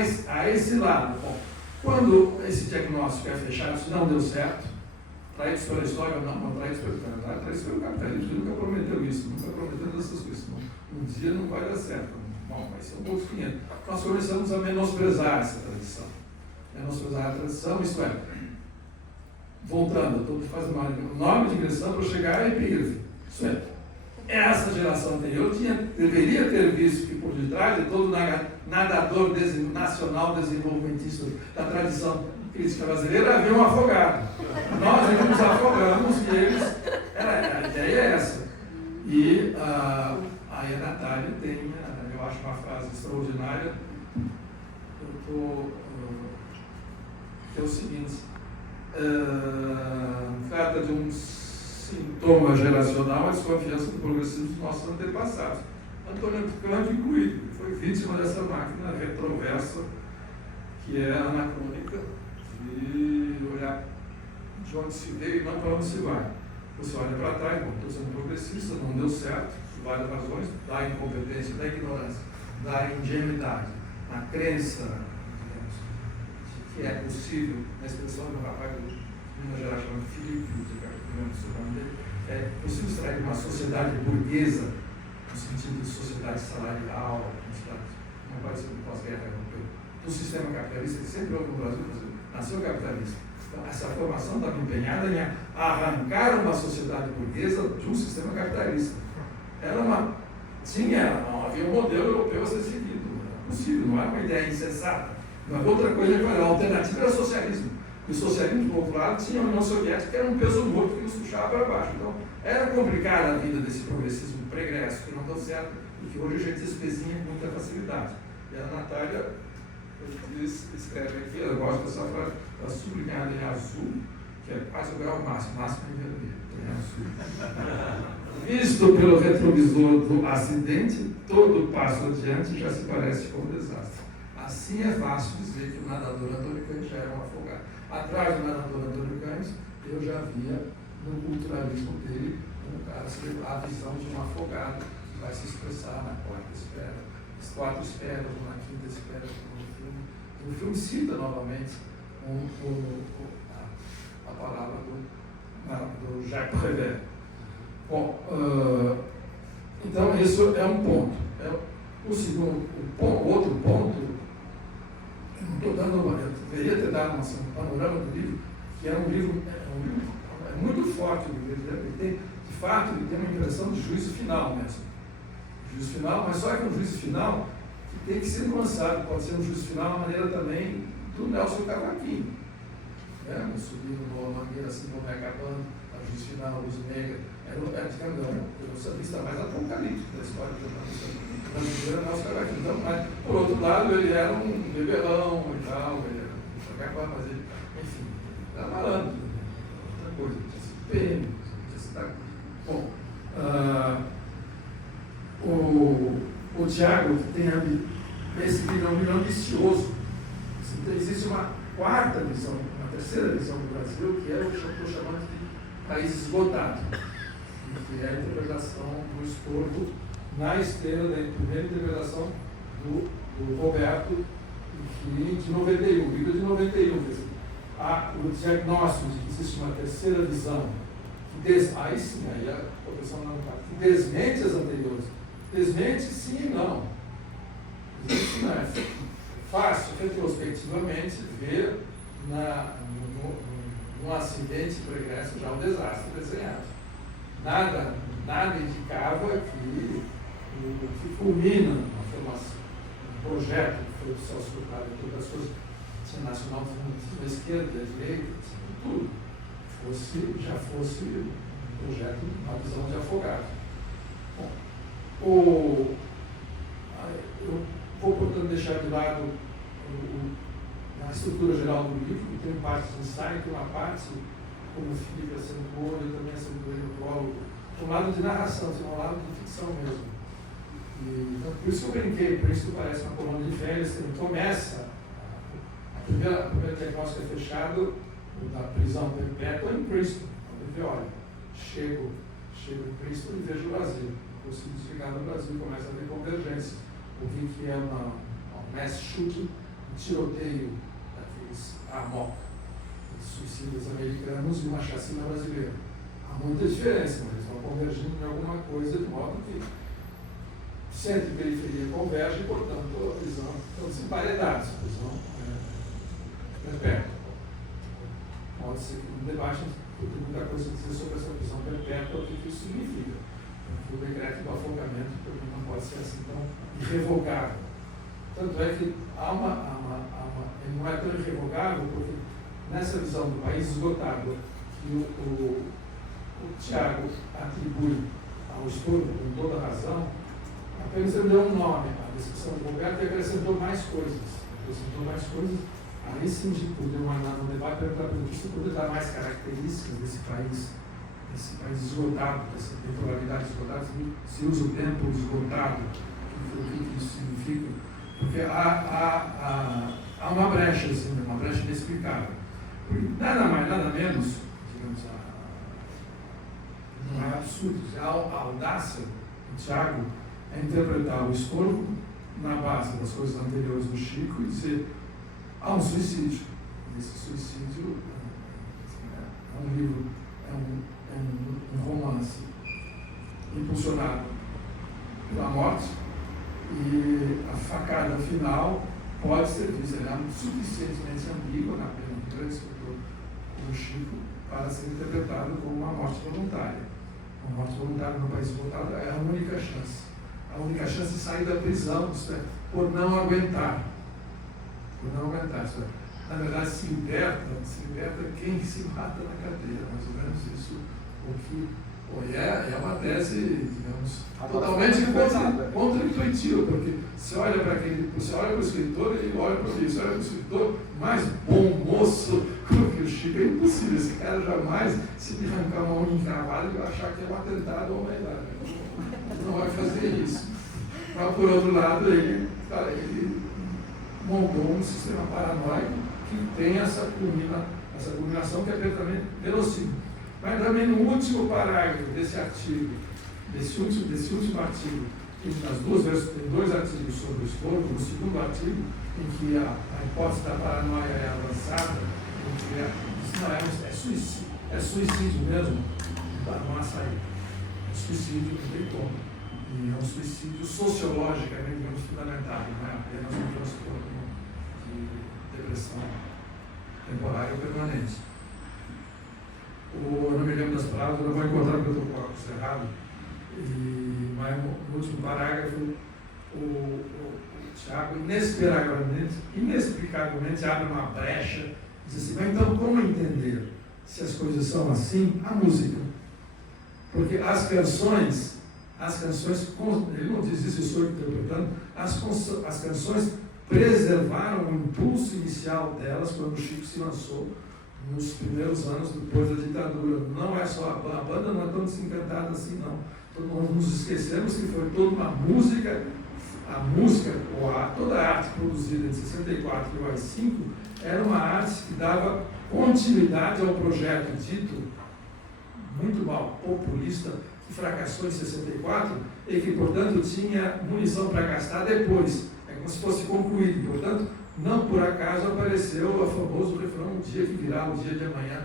esse lado. Bom, quando esse diagnóstico é fechado, se não deu certo, traídos pela história ou não, traídos pelo capitalismo, ele nunca prometeu isso, nunca prometeu essas coisas. Um dia não vai dar certo, bom, vai ser um pouco 500. Nós começamos a menosprezar essa tradição. Menosprezar a tradição, isto é, voltando, estou fazendo o nome de ingressão para chegar à epígrafe. Isso é, essa geração anterior deveria ter visto que por detrás de todo nadador nacional desenvolvimentista da tradição crítica brasileira havia um afogado. Nós ainda nos afogamos e eles. A ideia é essa. E aí a Natália tem, eu acho uma frase extraordinária, que é o seguinte: trata de um sintoma geracional a desconfiança do progressismo dos nossos antepassados. Antônio Cândido incluído, foi vítima dessa máquina retroversa que é anacrônica de olhar de onde se veio e não para onde se vai. Você olha para trás, bom, estou sendo progressista, não deu certo, por várias razões, da incompetência, da ignorância, da ingenuidade, na crença, digamos, de que é possível, na expressão do rapaz do Minas Gerais chamado Filipe, é possível extrair uma sociedade burguesa, no sentido de sociedade salarial, não vai ser um pós-guerra europeu, do sistema capitalista, que sempre houve no Brasil, nasceu capitalista. Então, essa formação estava empenhada em arrancar uma sociedade burguesa de um sistema capitalista. Não havia um modelo europeu a ser seguido, não era possível, não era uma ideia insensata, não era outra coisa que a alternativa era o socialismo. E o socialismo popular tinha a União Soviética, que era um peso morto que nos puxava para baixo. Então, era complicada a vida desse progressismo pregresso, que não deu certo e que hoje a gente espezinha com muita facilidade. E a Natália escreve aqui, eu gosto dessa frase, está sublinhada em azul, que é quase o grau máximo em vermelho, em azul. Visto pelo retrovisor do acidente, todo passo adiante já se parece com um desastre. Assim é fácil dizer que o nadador Antônio Cândido já era um afogado. Atrás do nadador Antônio Cândido, eu já via no culturalismo dele a visão de um afogado que vai se expressar na quarta esfera, as quatro esferas, ou na quinta esfera do filme. O filme cita novamente a palavra do Jacques Prévert. Bom, então isso é um ponto. O outro ponto, eu não estou dando eu deveria ter dado um panorama do livro, que é um livro muito forte, ele tem, de fato, ele tem uma impressão de juízo final mesmo. Juízo final, mas só que um juízo final que tem que ser nuançado, pode ser um juízo final, a maneira também do Nelson Cavaquinho. Subindo no Mangueira, assim, como é acabando, a juízo final, a luz negra. Era o sambista mais apocalíptico da história do brasileiro, Nelson Cavaquinho. Então, mas, por outro lado, ele era um liberão e tal, ele era mas ele, enfim, era malandro, outra coisa, tinha PM, Bom, o Tiago tem esse livro é um livro ambicioso. Existe uma quarta visão, uma terceira visão do Brasil, que é o que eu estou chamando de país esgotado, que é a interpretação do Estorvo na esteira da primeira interpretação do Roberto, de 91, o livro de 91. O diagnóstico de que existe uma terceira visão, aí sim, aí a professão não está, que desmente as anteriores. Desmente sim e não. Isso não é fácil, retrospectivamente, ver no acidente pregresso já um desastre desenhado. Nada indicava que o que culmina na formação, um projeto que foi do Celso Furtado e todas as coisas, tinha nacional da esquerda, da direita, tudo, já fosse um projeto, uma visão de afogado. Bom, eu vou, portanto, deixar de lado a estrutura geral do livro, que tem parte de ensaio, tem uma parte, como o Filipe acentuou, eu também acentuei no prólogo, um lado de narração, tem um lado de ficção mesmo. Então, por isso que eu brinquei, por isso que parece uma coluna de férias, que começa, a primeira diagnóstico é fechado, da prisão perpétua em Princeton, onde olha, chego em Princeton e vejo o Brasil, consigo desligar no Brasil, começa a haver convergência. O que é um mass shooting, um tiroteio daqueles amok, suicidas americanos e uma chacina brasileira. Há muita diferença, mas eles vão convergindo em alguma coisa de modo que centro e periferia convergem, e, portanto, a visão, então, desemparedados, a visão perpétua. Pode ser que um debate do afobamento, porque não pode ser assim tão irrevogável. Tanto é que ele não é tão irrevogável, porque nessa visão do país esgotado, que o Tiago atribui ao Estorvo, com toda razão, apenas ele deu um nome à descrição do Roberto e acrescentou mais coisas. Aí sim, de poder no debate, para poder dar mais características desse país esgotado, dessa temporalidade esgotada. Se usa o tempo esgotado, o que isso significa? Porque há uma brecha, assim, uma brecha inexplicável. Porque nada mais, nada menos, digamos, não é absurdo, a audácia do Tiago é interpretar o Estorvo na base das coisas anteriores do Chico e dizer: há um suicídio. Esse suicídio é um livro, é um romance impulsionado pela morte, e a facada final pode ser vista, ela é suficientemente ambígua na pena do grande escritor como Chico para ser interpretado como uma morte voluntária. Uma morte voluntária no país voltado é a única chance. A única chance de sair da prisão, isto é, por não aguentar. Isto é, na verdade, se liberta quem se mata na cadeia, mais ou menos isso. É uma tese, digamos, totalmente contra-intuitiva, porque você olha para o escritor e olha para o livro, você olha para o escritor mais bom moço que o Chico, é impossível. Esse cara jamais, se me arrancar uma unha encravada, ele vai achar que é um atentado à humanidade. Não vai fazer isso. Mas, por outro lado, ele montou um sistema paranoico que tem essa culminação que é perfeitamente verossímil. Mas também no último parágrafo desse artigo, desse último artigo, tem dois artigos sobre o Estorvo, no segundo artigo, em que a hipótese da paranoia é avançada, em que é suicídio mesmo, não há saída. É suicídio, não tem como. E é um suicídio sociologicamente, digamos, fundamentado, não é apenas um transtorno de depressão temporária ou permanente. Eu não me lembro das palavras, eu não vou encontrar porque eu estou com o óculos errado. Mas no último parágrafo, o Tiago inexplicavelmente abre uma brecha e diz assim: mas então como entender se as coisas são assim? A música. Porque as canções, ele não diz isso, eu estou interpretando, as canções preservaram o impulso inicial delas quando o Chico se lançou nos primeiros anos depois da ditadura. Não é só a banda não é tão desencantada assim, não. Nós nos esquecemos que foi toda uma música, toda a arte produzida em 64 e o AI-5 era uma arte que dava continuidade ao projeto dito, muito mal, populista, que fracassou em 64 e que, portanto, tinha munição para gastar depois. É como se fosse concluído. Portanto, não por acaso apareceu o famoso refrão: o dia que virá, o dia de amanhã.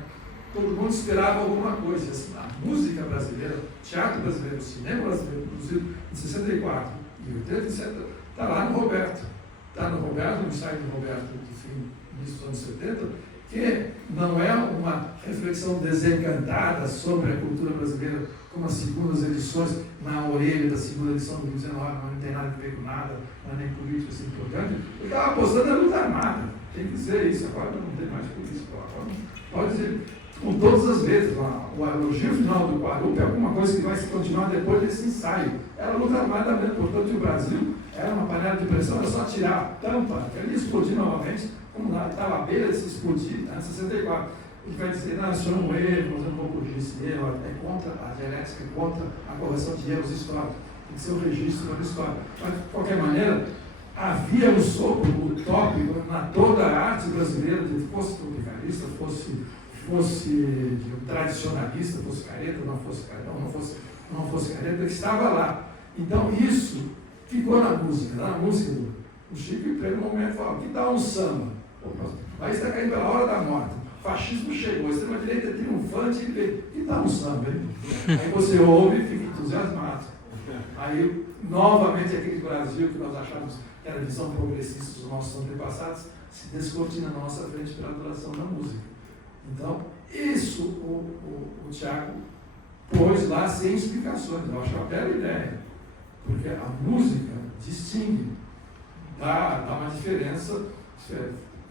Todo mundo esperava alguma coisa. Assim, a música brasileira, o teatro brasileiro, o cinema brasileiro, produzido em 64 e 87, está lá no Roberto. Está no Roberto, no ensaio do Roberto, início dos anos 70, que não é uma reflexão desencantada sobre a cultura brasileira, como as segundas edições, na orelha da segunda edição do 2019, não tem nada a ver com nada, não é nem político assim importante. Ele estava apostando na luta armada. Tem que dizer isso, agora não tem mais polícia. Agora pode dizer com todas as letras. O elogio final do Guarup é alguma coisa que vai se continuar depois desse ensaio. Era luta armada mesmo, portanto, o Brasil era uma panela de pressão, era só tirar a tampa, ele ia explodir novamente, como lá, estava à beira de se explodir, em 64. Ele vai dizer: não, isso é um erro, mas eu não vou corrigir esse erro, é contra a dialética, é contra a correção de erros históricos. Tem que ser um registro da história. Mas, de qualquer maneira, havia um sopro utópico na toda a arte brasileira, fosse tropicalista, fosse tradicionalista, fosse careta, não fosse careta, que estava lá. Então, isso ficou na música do Chico, em pleno momento, falou: que tal um samba? O país está caindo pela hora da morte. O fascismo chegou, a extrema-direita é triunfante, e dá um samba, hein? Aí você ouve e fica entusiasmado. Aí, novamente, aquele Brasil que nós achávamos que era a visão progressista dos nossos antepassados, se descortina na nossa frente pela adoração da música. Então, isso o Tiago pôs lá sem explicações. Eu acho uma bela ideia. porque a música distingue, dá uma diferença,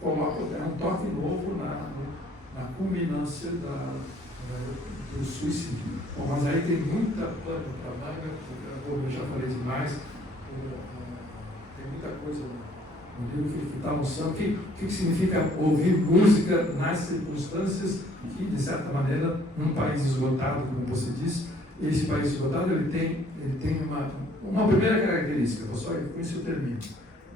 coloca um toque novo na culminância do suicídio. Bom, mas aí tem muita plana para manga, eu já falei demais, tem muita coisa no livro que está mostrando o que significa ouvir música nas circunstâncias que, de certa maneira, num país esgotado, como você disse, esse país esgotado ele tem uma primeira característica, só com isso eu termino,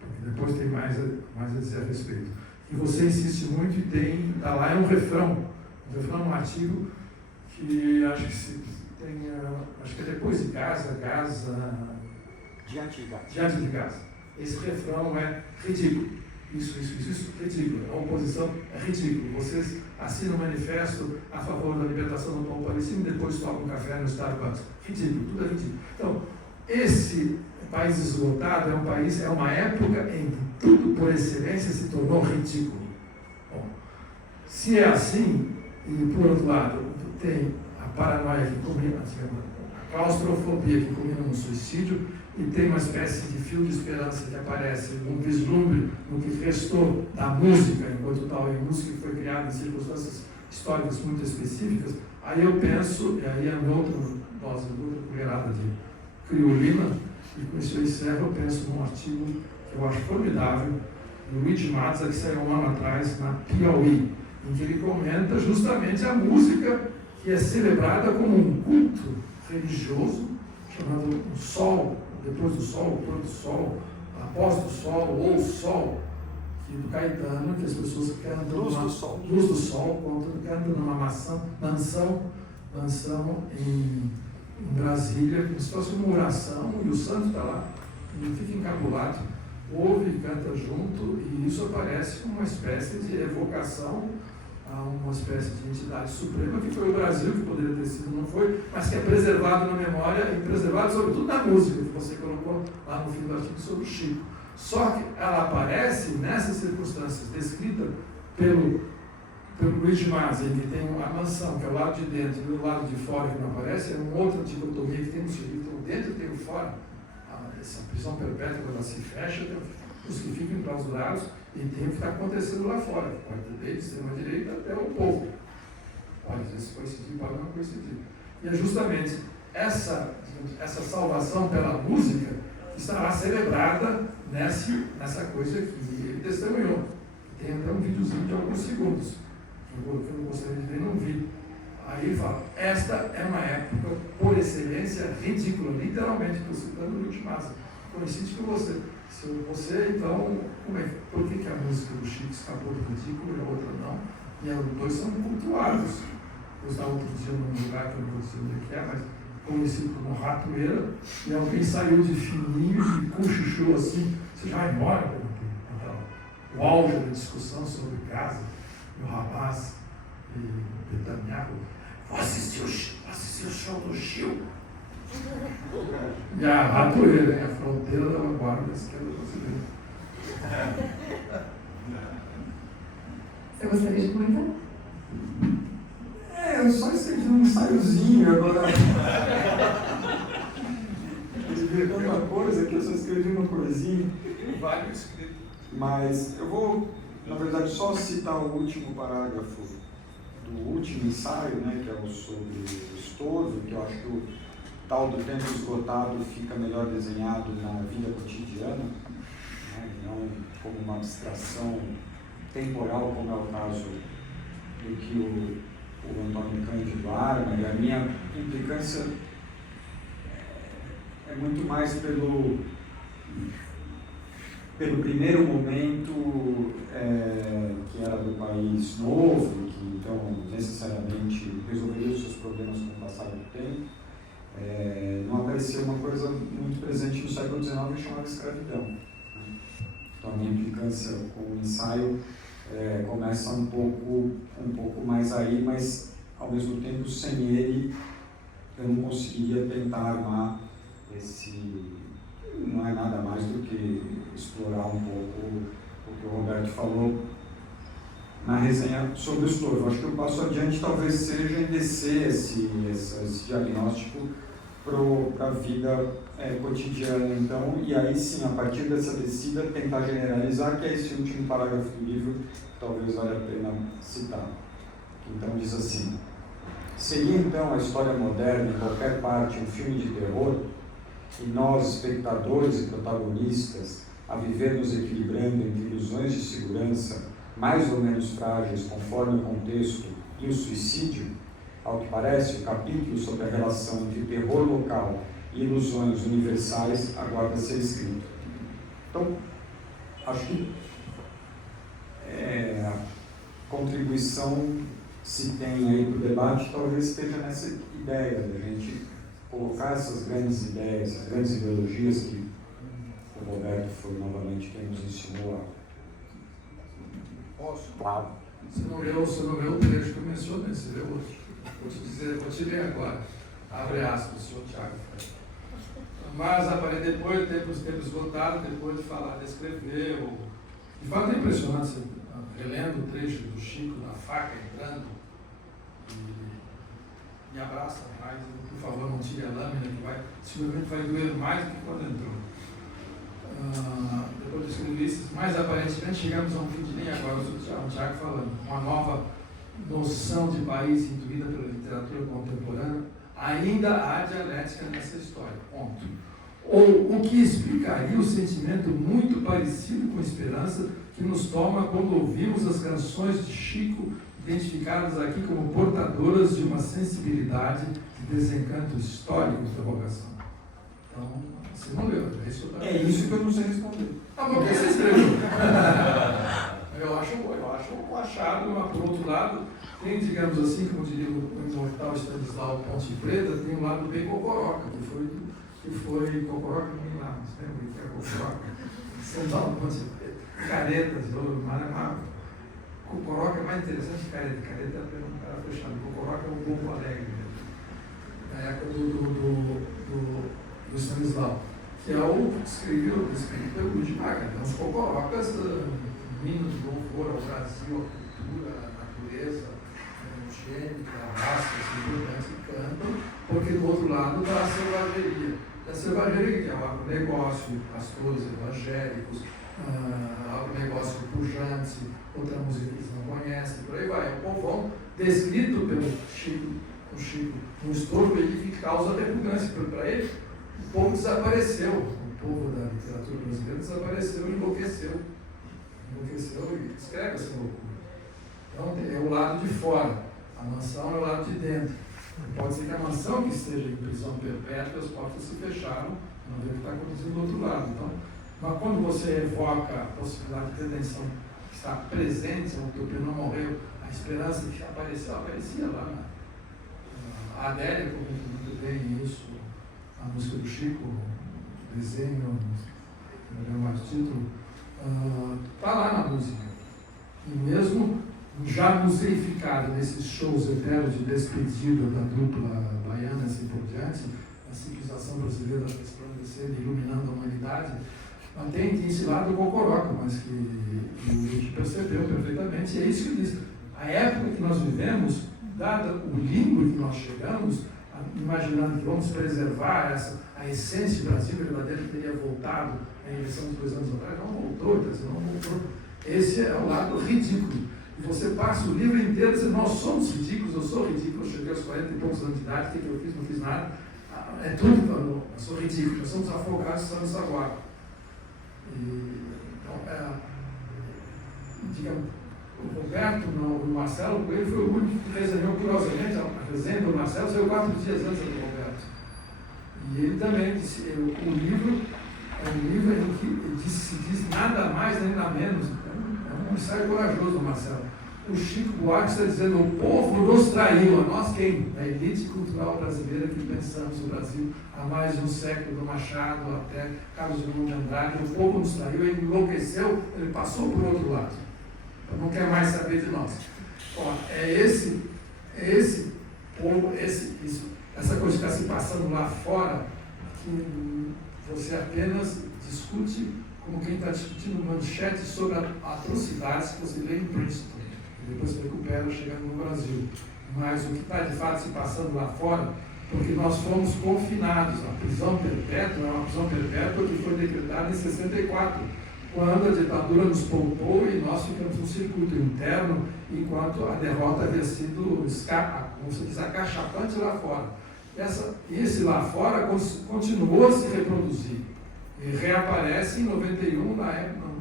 porque depois tem mais a dizer a respeito. E você insiste muito e está lá, é um refrão no artigo que acho que é depois de Gaza, Diante de Gaza. Diante de Gaza. Esse refrão é ridículo. Isso, ridículo. A oposição é ridículo. Vocês assinam um manifesto a favor da libertação do povo palestino e depois tomam um café no Starbucks. Ridículo, tudo é ridículo. Então, esse país esgotado é uma época em que tudo por excelência se tornou ridículo. Bom, se é assim, e por outro lado, tem a paranoia que combina, a claustrofobia que combina no suicídio, e tem uma espécie de fio de esperança que aparece, um vislumbre no que restou da música, enquanto tal, e música que foi criada em circunstâncias históricas muito específicas, aí eu penso, e aí é outra colherada de criolina, e com isso eu encerro, eu penso num artigo que eu acho formidável, do Luigi Mazza, que saiu um ano atrás na Piauí, em que ele comenta justamente a música que é celebrada como um culto religioso, chamado o sol, depois do sol, o pôr do sol, após do sol, ou o sol, que do Caetano, que as pessoas cantam Luz do Sol. Luz do Sol, cantam numa mansão em Brasília, como se fosse uma oração, e o santo está lá, ele fica encabulado, ouve e canta junto, e isso aparece como uma espécie de evocação a uma espécie de entidade suprema, que foi o Brasil, que poderia ter sido, não foi, mas que é preservado na memória e preservado sobretudo na música, que você colocou lá no fim do artigo sobre o Chico. Só que ela aparece nessas circunstâncias, descrita pelo Luigi Mazza, em que tem a mansão, que é o lado de dentro e o lado de fora que não aparece, é uma outra dicotomia que tem no seu livro, tem o dentro e tem o fora. Essa prisão perpétua, quando ela se fecha, tem os que ficam enclausurados e tem o que está acontecendo lá fora, que pode ter desde extrema-direita até o povo. Pode às vezes coincidir, pode não coincidir. E é justamente essa salvação pela música que estará celebrada nessa coisa que ele testemunhou. Tem até um videozinho de alguns segundos, que eu não gostaria de ver, não vi. Aí ele fala, esta é uma época, por excelência, ridícula, literalmente, estou citando o Luigi Mazza. Coincide com você. Se você, então, por que a música do Chico escapou do ridículo e a outra não? E os dois são cultuados. Eu estava outro dia num lugar que eu não vou dizer onde é, mas conhecido como Ratoeira, e alguém saiu de fininho e cochichou assim, você já vai embora? O auge da discussão sobre casa, e o rapaz e Netanyahu, vou assistir o show do Chico. E a Ratoeira, a fronteira da vanguarda da esquerda brasileira. Você gostaria de comentar? Eu só escrevi um ensaiozinho agora. Eu escrevi tanta coisa que eu só escrevi uma coisinha. Vários escritos. Mas eu vou, na verdade, só citar o último parágrafo do último ensaio, né, que é o sobre o estorvo, que eu acho que o tal do tempo esgotado fica melhor desenhado na vida cotidiana, né, não como uma abstração temporal, como é o caso do que o Antônio Cândido arma, e a minha implicância é muito mais pelo primeiro momento que era do país novo, que então necessariamente resolveria os seus problemas com o passar do tempo, não aparecia uma coisa muito presente no século XIX chamada escravidão. Né? Então a minha implicância com o ensaio começa um pouco mais aí, mas ao mesmo tempo sem ele eu não conseguiria tentar armar não é nada mais do que explorar um pouco o que o Roberto falou na resenha sobre o estorvo. Acho que o passo adiante talvez seja em descer esse diagnóstico para a vida cotidiana, então, e aí sim, a partir dessa descida, tentar generalizar, que é esse último parágrafo do livro, que talvez valha a pena citar. Então diz assim: seria então a história moderna, em qualquer parte, um filme de terror, e nós, espectadores e protagonistas, a viver nos equilibrando entre ilusões de segurança, mais ou menos frágeis, conforme o contexto, e o suicídio? Ao que parece, o capítulo sobre a relação entre terror local e ilusões universais aguarda ser escrito. Então, acho que a contribuição se tem aí para o debate, talvez esteja nessa ideia da gente colocar essas grandes ideias, essas grandes ideologias que o Roberto foi novamente quem nos ensinou a... Posso? Claro. Você não leu o trecho que eu mencionei, você leu outro. Vou te ler agora. Abre aspas, senhor Tiago. Mas depois, tempo esgotado, depois de falar, descrever. De fato é impressionante, você, relendo o trecho do Chico na faca entrando, e me abraça mais, por favor, não tire a lâmina, que seguramente vai doer mais do que quando entrou. Depois de escrever isso, mais aparentemente chegamos a um fim de linha agora, o Tiago falando, uma nova noção de país intuída pela literatura contemporânea. Ainda há dialética nessa história, ponto. Ou o que explicaria o sentimento muito parecido com esperança que nos toma quando ouvimos as canções de Chico, identificadas aqui como portadoras de uma sensibilidade de desencanto histórico da vocação. Então, você não leu, é isso? É isso que eu não sei responder. Ah, mas o que você escreveu? Eu acho um achado, mas por outro lado, tem, digamos assim, como diria o imortal Stanislau Ponte Preta, tem um lado bem cocoroca, que foi cocoroca no Milão, você lembra que é cocoroca? Stanislau Ponte Preta, caretas, cocoroca é mais interessante que careta, careta é um cara fechado, cocoroca é um pouco alegre, na época do Stanislau, que é o descrito pelo Luiz de Maga, então os cocorocas, minos de louvor ao Brasil, à cultura, à natureza, gênica, a raça, assim, cantam, porque do outro lado está a selvageria. A selvageria que é o agronegócio, pastores evangélicos, agronegócio pujante, outra música que eles não conhecem, por aí vai. É o povão descrito pelo Chico, um estorvo que causa repugnância. Para ele, o povo desapareceu, o povo da literatura brasileira desapareceu e enlouqueceu e escreve essa loucura. Então é o lado de fora, a mansão é o lado de dentro. Pode ser que a mansão que esteja em prisão perpétua, as portas se fecharam, não vê o que está acontecendo do outro lado. Então, mas quando você evoca a possibilidade de detenção que está presente, a utopia não morreu, a esperança que aparecia lá. A Adélia comenta muito bem isso, a música do Chico, o desenho, não lembro mais o título, está lá na música. E mesmo já museificado nesses shows eternos de despedida da dupla baiana, assim por diante, a civilização brasileira resplandecendo, iluminando a humanidade, tem esse lado cocoroca, mas que o Luiz percebeu perfeitamente, e é isso que diz. A época que nós vivemos, dada o limbo que nós chegamos, imaginando que vamos preservar a essência do Brasil verdadeira que teria voltado à eleição de 2 anos atrás, não voltou, não voltou. Esse é o lado ridículo. E você passa o livro inteiro dizendo, nós somos ridículos, eu sou ridículo, eu cheguei aos 40 e poucos anos de idade, o que eu fiz, não fiz nada. É tudo, eu sou ridículo, nós somos afogados, estamos agora. Então, digamos, o Roberto, o Marcelo Coelho foi o único que resenhou, curiosamente, a resenha do Marcelo saiu 4 dias antes do Roberto. E ele também disse, o livro é um livro em que se diz nada mais nem nada menos. É um ensaio corajoso do Marcelo. O Chico Buarque está dizendo, o povo nos traiu, a nós quem? A elite cultural brasileira que pensamos no Brasil há mais de um século, do Machado até Carlos Drummond de Andrade, o povo nos traiu, ele enlouqueceu, ele passou por outro lado. Não quer mais saber de nós. Ó, esse povo, essa coisa que está se passando lá fora, que você apenas discute como quem está discutindo manchetes sobre atrocidades que você lê em Princeton, e depois recupera chegando no Brasil. Mas o que está de fato se passando lá fora porque nós fomos confinados. A prisão perpétua é uma prisão perpétua que foi decretada em 64, quando a ditadura nos poupou e nós ficamos no circuito interno, enquanto a derrota havia sido, como se diz, acachapante lá fora. Esse lá fora continuou a se reproduzir e reaparece em 91,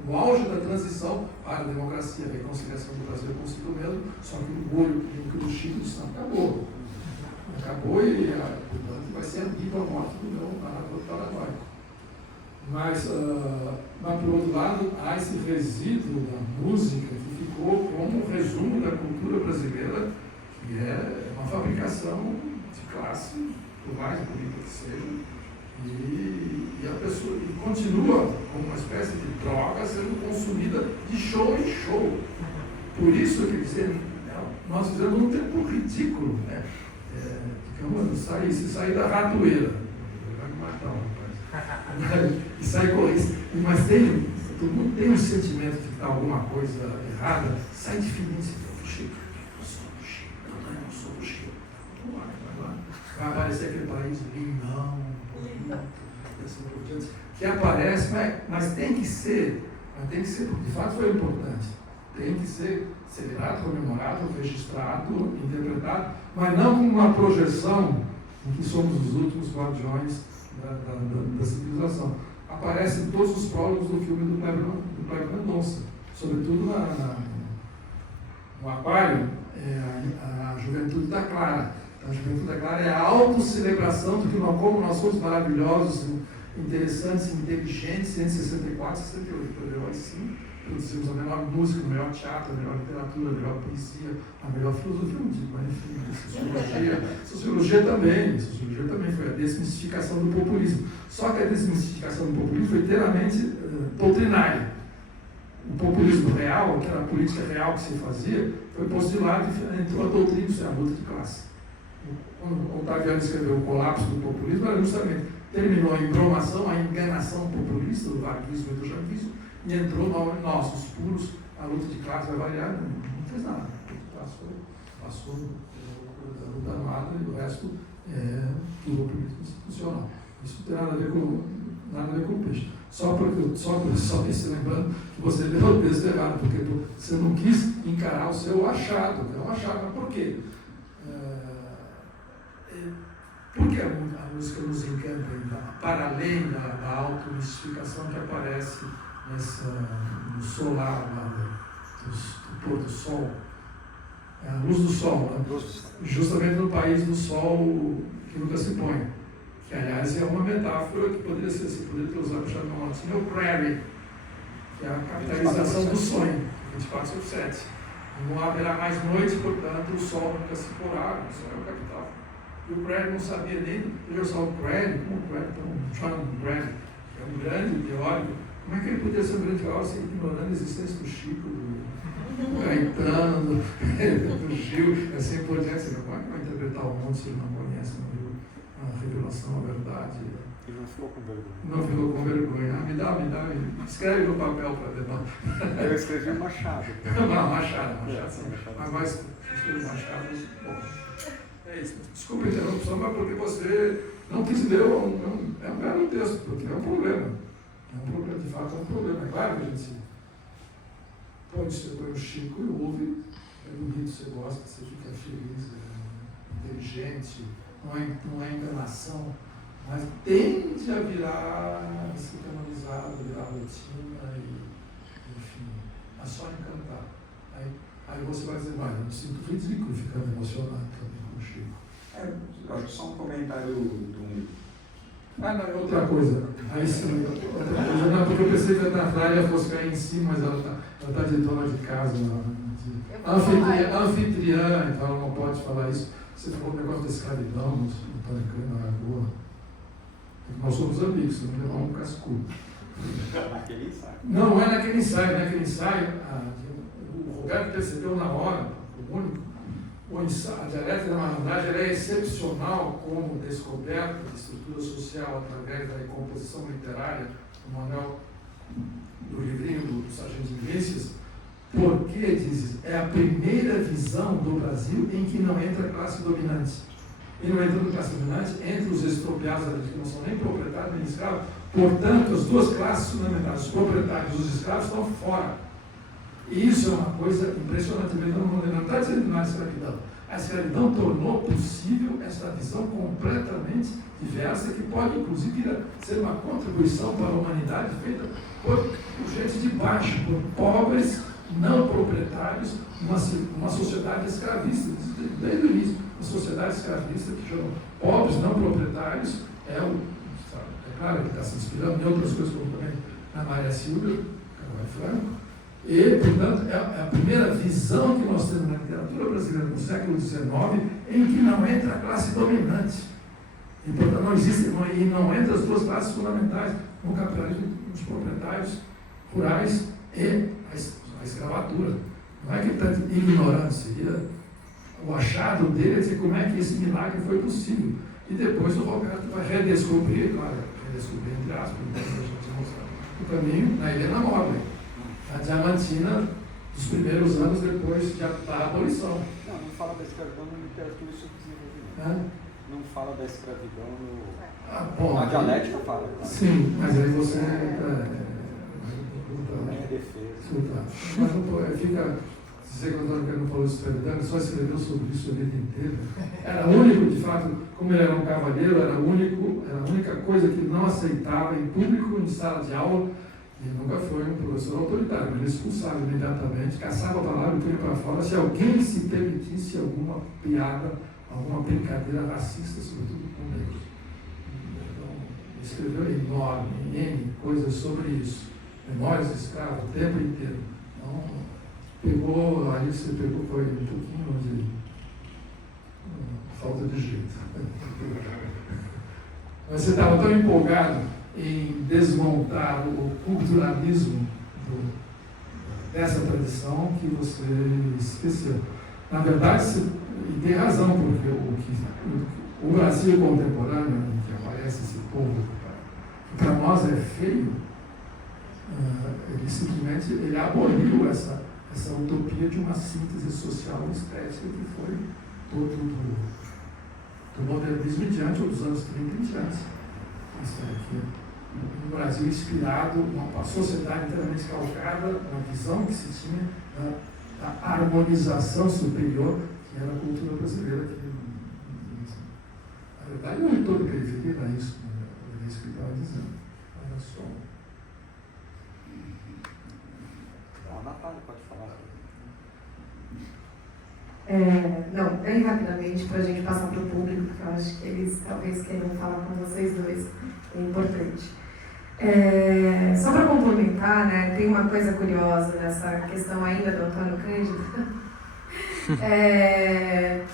no auge da transição para a democracia, a reconciliação do Brasil consigo mesmo, só que o olho que o Chico de Santos acabou. Acabou e, portanto, vai ser ambígua a morte do meu narrador paraguaio. Mas, por outro lado, há esse resíduo da música que ficou como um resumo da cultura brasileira, que é uma fabricação de classe, por mais bonita que seja, e a pessoa continua como uma espécie de droga sendo consumida de show em show. Por isso, quer dizer, nós vivemos um tempo ridículo, né? Se sair da ratoeira, vai me matar um rapaz. E sai correndo. Mas todo mundo tem um sentimento de que está alguma coisa errada, sai de fininho e diz, eu sou do Chico, eu sou do Chico. Vai aparecer aquele país limão, assim por diante, que aparece, mas tem que ser, de fato foi importante, tem que ser celebrado, comemorado, registrado, interpretado, mas não com uma projeção em que somos os últimos guardiões da civilização. Aparece em todos os prólogos do filme do Kleber Mendonça, sobretudo no Aquário, a Juventude da Clara. A Juventude da Clara é a autocelebração de que como nós somos maravilhosos, interessantes, inteligentes, entre 64 e 68. Nós sim produzimos a melhor música, o melhor teatro, a melhor literatura, a melhor poesia, a melhor filosofia, não digo, mas enfim, sociologia também foi a desmistificação do populismo. Só que a desmistificação do populismo foi inteiramente doutrinária. O populismo real, que era a política real que se fazia, foi posto de lado e entrou a doutrina, isso é a luta de classe. Quando Otaviano escreveu O Colapso do Populismo, era justamente, terminou a embromação, a enganação populista do varguismo e do janguismo, e entrou nossos puros, a luta de classe vai variar, não fez nada. Passou da luta armada e o resto é tudo político institucional. Isso não tem nada a ver com o peixe. Só se lembrando que você leu o texto errado, porque você não quis encarar o seu achado. É um achado, mas por quê? Porque a música nos encanta, para além da automistificação que aparece no solar, do pôr do sol, a luz do sol, né? Justamente no país do sol que nunca se põe, que aliás é uma metáfora que poderia ter usado para chamar uma assim, o Prairie, que é a capitalização do sonho, 24/7. Não haverá mais noite, portanto o sol nunca se porá, o sol é o capital. E o Prairie não sabia nem, ele usava o Prairie, John Prairie, que é um grande teórico. Como é que ele podia ser um grande teórico sem ignorando a existência do Chico, do Caetano, do Gil, assim por diante? Como é que vai interpretar o mundo se ele não conhece a revelação, a verdade? Ele não ficou com vergonha. Não ficou com vergonha. Me dá, escreve no papel para ver. Eu escrevi Machado. Não, Machado, sim. Mas escrevi Machado, bom. É isso. Desculpa a interrupção, mas porque você não quis ler, é um belo texto, porque é um problema. É um problema, de fato, é um problema. É claro que a gente põe o Chico e ouve, é bonito, você gosta, você fica feliz, é inteligente, não é enganação, mas tende a ser canonizado, a virar rotina e, enfim, a só encantar. Aí você vai dizer, eu me sinto ridículo ficando emocionado também com o Chico. Acho que só um comentário do outra coisa. Aí sim, outra coisa. Não, porque eu pensei que a Natália fosse cair em cima, mas ela está de dona de casa, anfitriã, então ela não pode falar isso. Você falou o negócio da escravidão, no Panicano, na Lagoa. Nós somos amigos, não levar um cascudo. Naquele ensaio. Não é naquele ensaio. O Roberto percebeu na hora, o único. A dialética da malandragem é excepcional como descoberta de estrutura social através da recomposição literária do manual do livrinho do Sargento Iglesias, porque, diz, é a primeira visão do Brasil em que não entra a classe dominante. e, no entanto, classe dominante entre os expropriados, que não são nem proprietários nem escravos. Portanto, as duas classes fundamentais, os proprietários e os escravos, estão fora. E isso é uma coisa impressionante. Não está dizendo que não há escravidão. A escravidão tornou possível esta visão completamente diversa, que pode, inclusive, ser uma contribuição para a humanidade feita por gente de baixo, por pobres, não proprietários, uma sociedade escravista, desde o início. Uma sociedade escravista que chama pobres, não proprietários, é claro que está se inspirando em outras coisas, como também na Maria Silva, Carvalho Franco. E, portanto, é a primeira visão que nós temos na literatura brasileira no século XIX, em que não entra a classe dominante. E, portanto, não existe, e não entra as duas classes fundamentais, no capitalismo, os proprietários rurais e a escravatura. Não é que está ignorando, seria o achado dele é dizer como é que esse milagre foi possível. E depois o Roberto vai redescobrir, claro, redescobrir entre aspas, o caminho na Helena Mobley, a Diamantina dos primeiros anos depois da abolição. Não fala da escravidão na literatura e subdesenvolvimento. Não fala da escravidão na dialética fala. Tá? Sim, mas aí você é defesa. Mas não fica dizer que o Antônio Cândido falou de escravidão, ele só escreveu sobre isso a vida inteira. Era o único, de fato, como ele era um cavalheiro, era a única coisa que ele não aceitava em público, em sala de aula. Ele nunca foi um professor autoritário, mas ele expulsava imediatamente, caçava a palavra e punha para fora se alguém se permitisse alguma piada, alguma brincadeira racista, sobretudo com negros. Então, ele escreveu enorme, N coisas sobre isso. Memórias de escravo, o tempo inteiro. Então, ali você pegou, foi um pouquinho de falta de jeito. Mas você estava tão empolgado em desmontar o culturalismo dessa tradição que você esqueceu. Na verdade, e tem razão, porque o Brasil contemporâneo, em que aparece esse povo, que para nós é feio, ele simplesmente aboliu essa utopia de uma síntese social estética que foi todo do modernismo em diante, ou dos anos 30 em diante. Isso aqui, no Brasil, inspirado numa sociedade inteiramente calcada, uma visão que se tinha da harmonização superior, que era a cultura brasileira. Na verdade, não é toda periferia, era isso, era isso que ele estava dizendo. Olha só. A Natália pode falar. Não, bem rapidamente, para a gente passar para o público, porque eu acho que eles talvez queiram falar com vocês dois, é importante. Só para complementar, né, tem uma coisa curiosa nessa questão ainda do Antônio Cândido,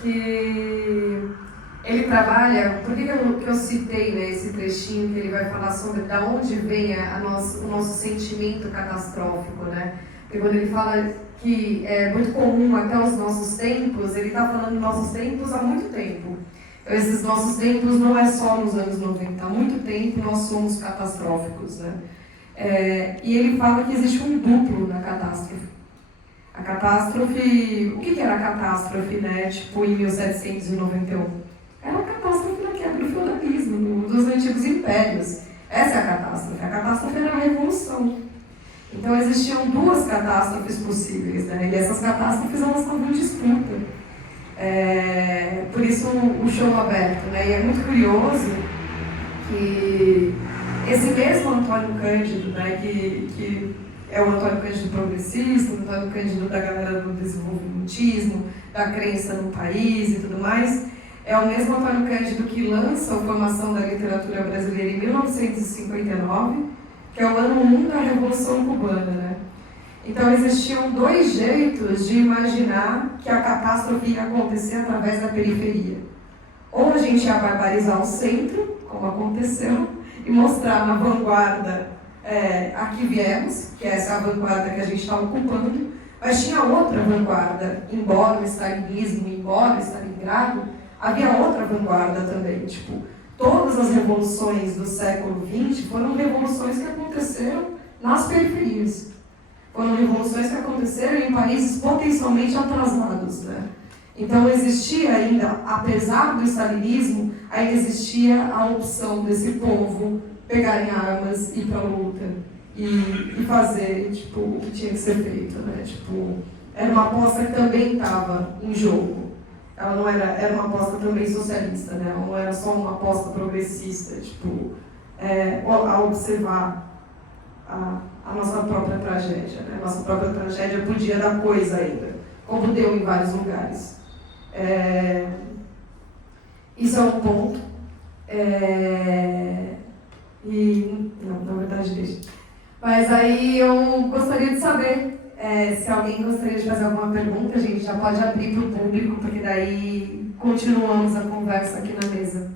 que ele trabalha, por que eu citei, né, esse trechinho que ele vai falar sobre de onde vem o nosso sentimento catastrófico, né? Porque quando ele fala que é muito comum até os nossos tempos, ele está falando de nossos tempos há muito tempo. Então, esses nossos tempos não é só nos anos 90, há muito tempo nós somos catastróficos, né? E ele fala que existe um duplo na catástrofe. A catástrofe, o que era a catástrofe, né? Tipo, em 1791? Era a catástrofe da quebra do feudalismo, dos antigos impérios. Essa é a catástrofe. A catástrofe era a revolução. Então existiam duas catástrofes possíveis, né? E essas catástrofes elas estavam em disputa. Por isso o show aberto, né? E é muito curioso que esse mesmo Antônio Cândido, né? Que é o Antônio Cândido progressista, o Antônio Cândido da galera do desenvolvimentismo, da crença no país e tudo mais, é o mesmo Antônio Cândido que lança a formação da literatura brasileira em 1959, que é o ano 1 da Revolução Cubana, né? Então existiam dois jeitos de imaginar que a catástrofe ia acontecer através da periferia. Ou a gente ia barbarizar o centro, como aconteceu, e mostrar na vanguarda, aqui viemos, que essa é a vanguarda que a gente está ocupando, mas tinha outra vanguarda, embora o stalinismo, embora o Stalingrado, havia outra vanguarda também, tipo, todas as revoluções do século XX foram revoluções que aconteceram nas periferias. Foram revoluções que aconteceram em países potencialmente atrasados, né? Então existia ainda, apesar do stalinismo, ainda existia a opção desse povo pegarem armas e ir para a luta e fazer tipo, o que tinha que ser feito, né? Tipo, era uma aposta que também estava em jogo. Ela não era uma aposta também socialista, né? Ela não era só uma aposta progressista, tipo, a observar a nossa própria tragédia, né? A nossa própria tragédia podia dar coisa ainda, como deu em vários lugares. Isso é um ponto. Não, na verdade, deixa. Mas aí eu gostaria de saber se alguém gostaria de fazer alguma pergunta, a gente já pode abrir para o público, porque daí continuamos a conversa aqui na mesa.